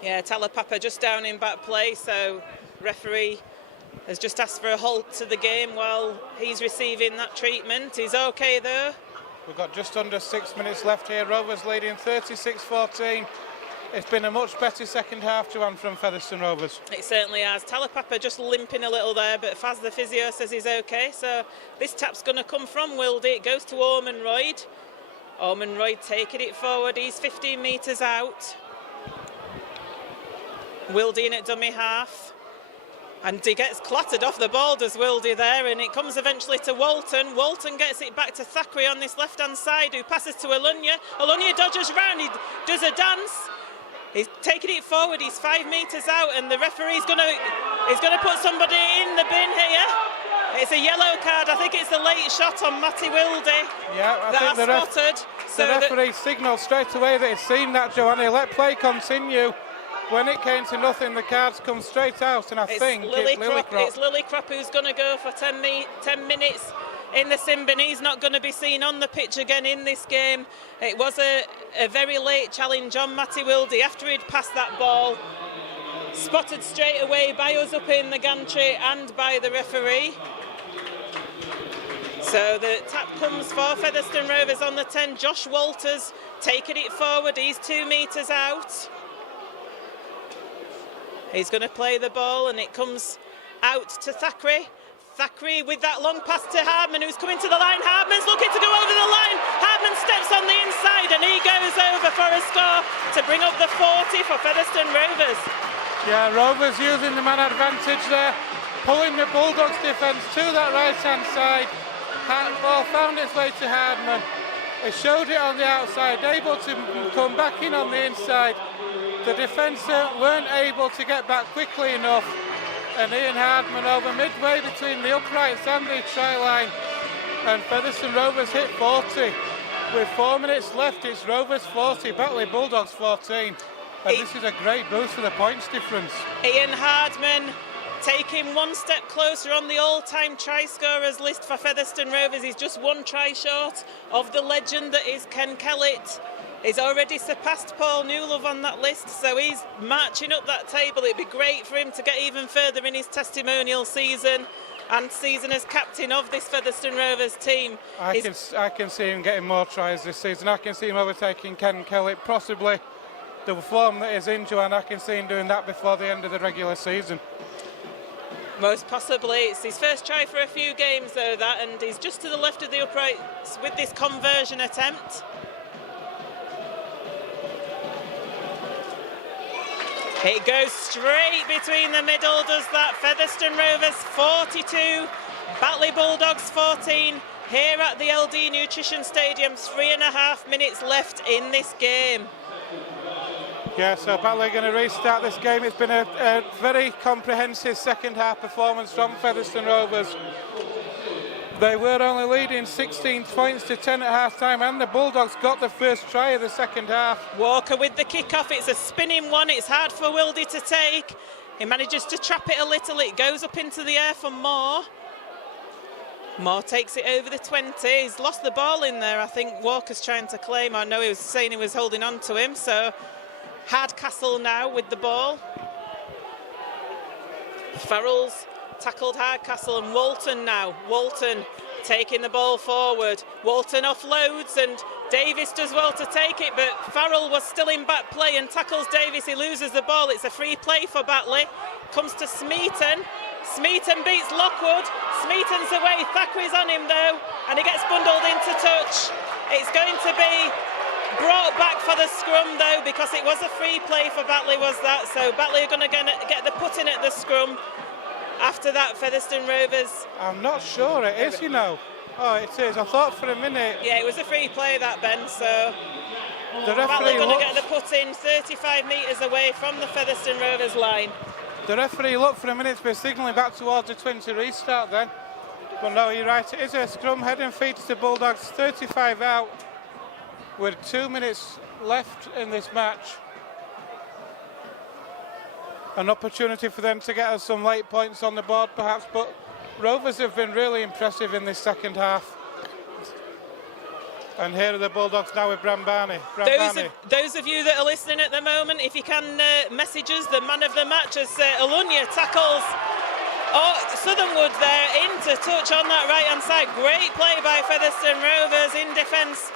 Yeah, Talapapa just down in back play, so referee has just asked for a halt to the game while he's receiving that treatment. He's okay though. We've got just under 6 minutes left here. Rovers leading 36-14. It's been a much better second half to one from Featherstone Rovers. It certainly has. Talapapa just limping a little there, but Faz the physio says he's okay. So this tap's going to come from Wildy. It goes to Ormonroyd. Ormonroyd taking it forward. He's 15 metres out. Wildy in at dummy half. And he gets clattered off the ball, does Wildy there, and it comes eventually to Walton. Walton gets it back to Thackeray on this left-hand side, who passes to Alunya. Alunya dodges round, he does a dance. He's taking it forward, he's 5 metres out, and the referee's going to put somebody in the bin here. It's a yellow card. I think it's a late shot on Matty Wildy. Yeah, I think the referee signalled straight away that he'd seen that, Joanna. Let play continue. When it came to nothing, the cards come straight out, and it's Lillycrop. It's Lillycrop who's going to go for 10 minutes in the sin bin. He's not going to be seen on the pitch again in this game. It was a very late challenge on Matty Wildy after he'd passed that ball. Spotted straight away by us up in the gantry and by the referee. So the tap comes for Featherstone Rovers on the 10. Josh Walters taking it forward. He's 2 metres out. He's going to play the ball, and it comes out to Thackeray. Thackeray with that long pass to Hardman, who's coming to the line. Hardman's looking to go over the line. Hardman steps on the inside, and he goes over for a score to bring up the 40 for Featherstone Rovers. Yeah, Rovers using the man advantage there, pulling the Bulldogs defence to that right-hand side. Ball found its way to Hardman. He showed it on the outside, able to come back in on the inside. The defence weren't able to get back quickly enough, and Ian Hardman over midway between the uprights and the try line, and Featherstone Rovers hit 40. With 4 minutes left, it's Rovers 40, Batley Bulldogs 14, and this is a great boost for the points difference. Ian Hardman taking one step closer on the all-time try scorers list for Featherstone Rovers. He's just one try short of the legend that is Ken Kellett. He's already surpassed Paul Newlove on that list, so he's marching up that table. It'd be great for him to get even further in his testimonial season and season as captain of this Featherstone Rovers team. I can see him getting more tries this season. I can see him overtaking Ken Kellett, possibly the form that is in, Joanne. I can see him doing that before the end of the regular season. Most possibly. It's his first try for a few games, though, that, and he's just to the left of the uprights with this conversion attempt. It goes straight between the middle, does that. Featherstone Rovers 42, Batley Bulldogs 14, here at the LD Nutrition Stadium. 3.5 minutes left in this game. Yeah, so Batley are going to restart this game. It's been a very comprehensive second half performance from Featherstone Rovers. They were only leading 16 points to 10 at half-time, and the Bulldogs got the first try of the second half. Walker with the kick-off. It's a spinning one. It's hard for Wildy to take. He manages to trap it a little. It goes up into the air for Moore. Moore takes it over the 20. He's lost the ball in there. I think Walker's trying to claim. I know he was saying he was holding on to him. So Hardcastle now with the ball. Farrell's tackled Hardcastle, and Walton now. Walton taking the ball forward. Walton offloads, and Davis does well to take it, but Farrell was still in back play and tackles Davis. He loses the ball. It's a free play for Batley. Comes to Smeaton. Smeaton beats Lockwood. Smeaton's away. Thackeray's on him though, and he gets bundled into touch. It's going to be brought back for the scrum though, because it was a free play for Batley, was that? So Batley are going to get the put in at the scrum. After that, Featherstone Rovers. I'm not sure it is, you know. Oh, it is. I thought for a minute. Yeah, it was a free play that, Ben. So the Batley referee going to get the put in 35 metres away from the Featherstone Rovers line. The referee looked for a minute to be signalling back towards the 20 restart then. But no, you're right, it is a scrum, head and feet to the Bulldogs, 35 out with 2 minutes left in this match. An opportunity for them to get us some late points on the board perhaps, but Rovers have been really impressive in this second half. And here are the Bulldogs now with Brambani. Those of you that are listening at the moment, if you can message us the man of the match as Alunya tackles Southernwood there into touch on that right hand side. Great play by Featherstone Rovers in defence.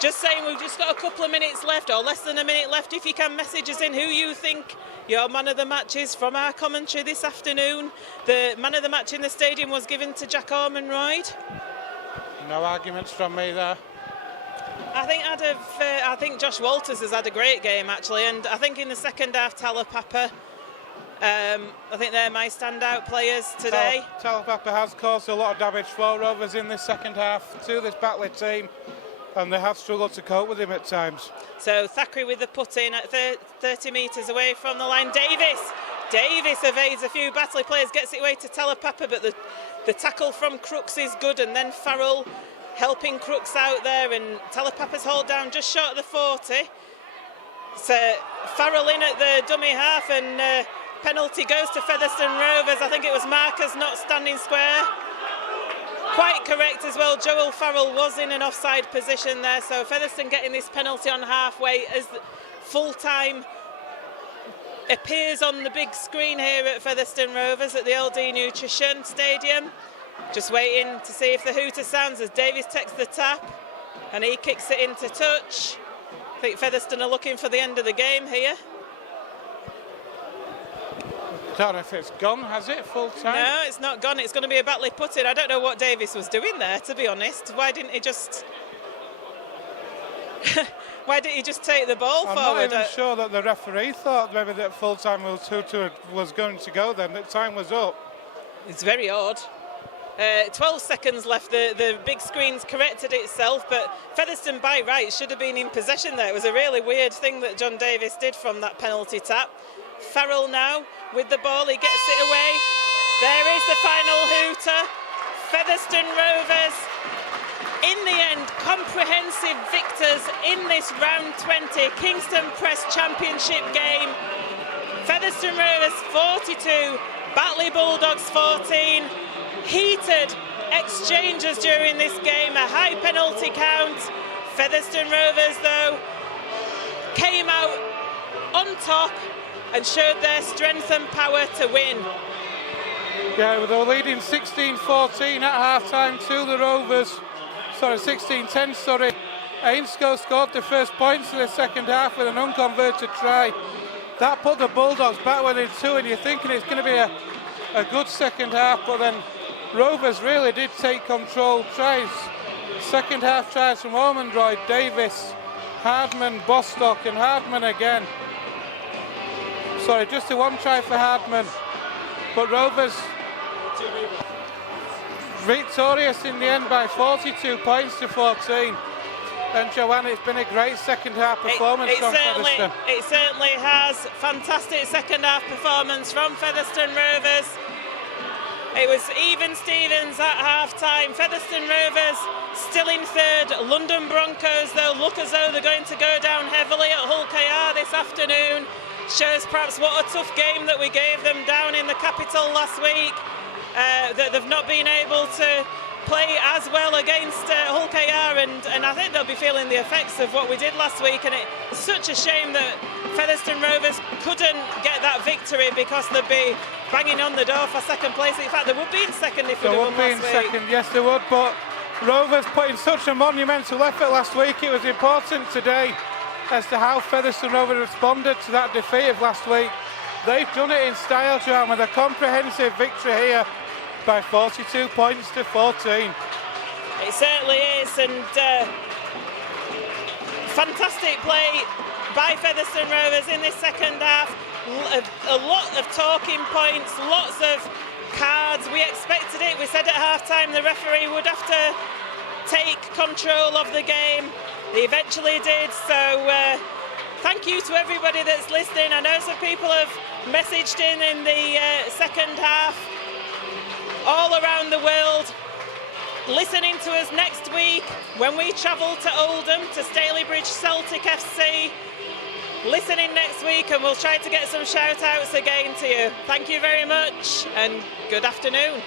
Just saying, we've just got a couple of minutes left, or less than a minute left. If you can message us in who you think your man of the match is from our commentary this afternoon. The man of the match in the stadium was given to Jack Ormonroyd. No arguments from me there. I think Josh Walters has had a great game actually, and I think in the second half Talapapa, I think they're my standout players today. Talapapa has caused a lot of damage for Rovers in this second half to this Batley team, and they have struggled to cope with him at times. So Thackeray with the put in at 30 metres away from the line. Davis evades a few Batley players, gets it away to Talapapa, but the tackle from Crooks is good, and then Farrell helping Crooks out there, and Talapapa's hold down just short of the 40. So Farrell in at the dummy half, and penalty goes to Featherstone Rovers. I think it was Marcus not standing square. Quite correct as well. Joel Farrell was in an offside position there, so Featherstone getting this penalty on halfway as full time appears on the big screen here at Featherstone Rovers at the LD Nutrition Stadium. Just waiting to see if the hooter sounds as Davis takes the tap and he kicks it into touch. I think Featherstone are looking for the end of the game here. I don't know if it's gone, has it, full time? No, it's not gone. It's going to be a Batley put-in. I don't know what Davis was doing there, to be honest. Why didn't he just take the ball forward? I'm not even sure that the referee thought maybe that full time was going to go then, that time was up. It's very odd. 12 seconds left. The big screen's corrected itself, but Featherstone by right should have been in possession there. It was a really weird thing that John Davis did from that penalty tap. Farrell now with the ball, he gets it away. There is the final hooter. Featherstone Rovers, in the end, comprehensive victors in this round 20 Kingston Press Championship game. Featherstone Rovers 42, Batley Bulldogs 14. Heated exchanges during this game, a high penalty count. Featherstone Rovers though came out on top and showed their strength and power to win. Yeah, they were leading 16-14 at half-time to the Rovers. 16-10, sorry. Ainscough scored the first points in the second half with an unconverted try. That put the Bulldogs back within two, and you're thinking it's going to be a good second half, but then Rovers really did take control. Tries, second half tries from Ormonroyd, Davis, Hardman, Bostock, and Hardman again. Just the one try for Hardman, but Rovers victorious in the end by 42 points to 14. And Joanne, it's been a great second half performance from Featherstone. It certainly has. Fantastic second half performance from Featherstone Rovers. It was even Stevens at half-time. Featherstone Rovers still in third. London Broncos, though, look as though they're going to go down heavily at Hull KR this afternoon. Shows perhaps what a tough game that we gave them down in the capital last week. That they've not been able to play as well against Hull KR, and I think they'll be feeling the effects of what we did last week. And it's such a shame that Featherstone Rovers couldn't get that victory, because they'd be banging on the door for second place. In fact, they would be in second if they won last week. Second, yes they would, but Rovers put in such a monumental effort last week. It was important today as to how Featherstone Rovers responded to that defeat of last week. They've done it in style, John, with a comprehensive victory here by 42 points to 14. It certainly is, and fantastic play by Featherstone Rovers in this second half. A lot of talking points, lots of cards. We expected it. We said at half-time the referee would have to take control of the game. He eventually did, so thank you to everybody that's listening. I know some people have messaged in the second half all around the world, listening to us next week when we travel to Oldham to Stalybridge Celtic FC. Listening next week, and we'll try to get some shout outs again to you. Thank you very much and good afternoon.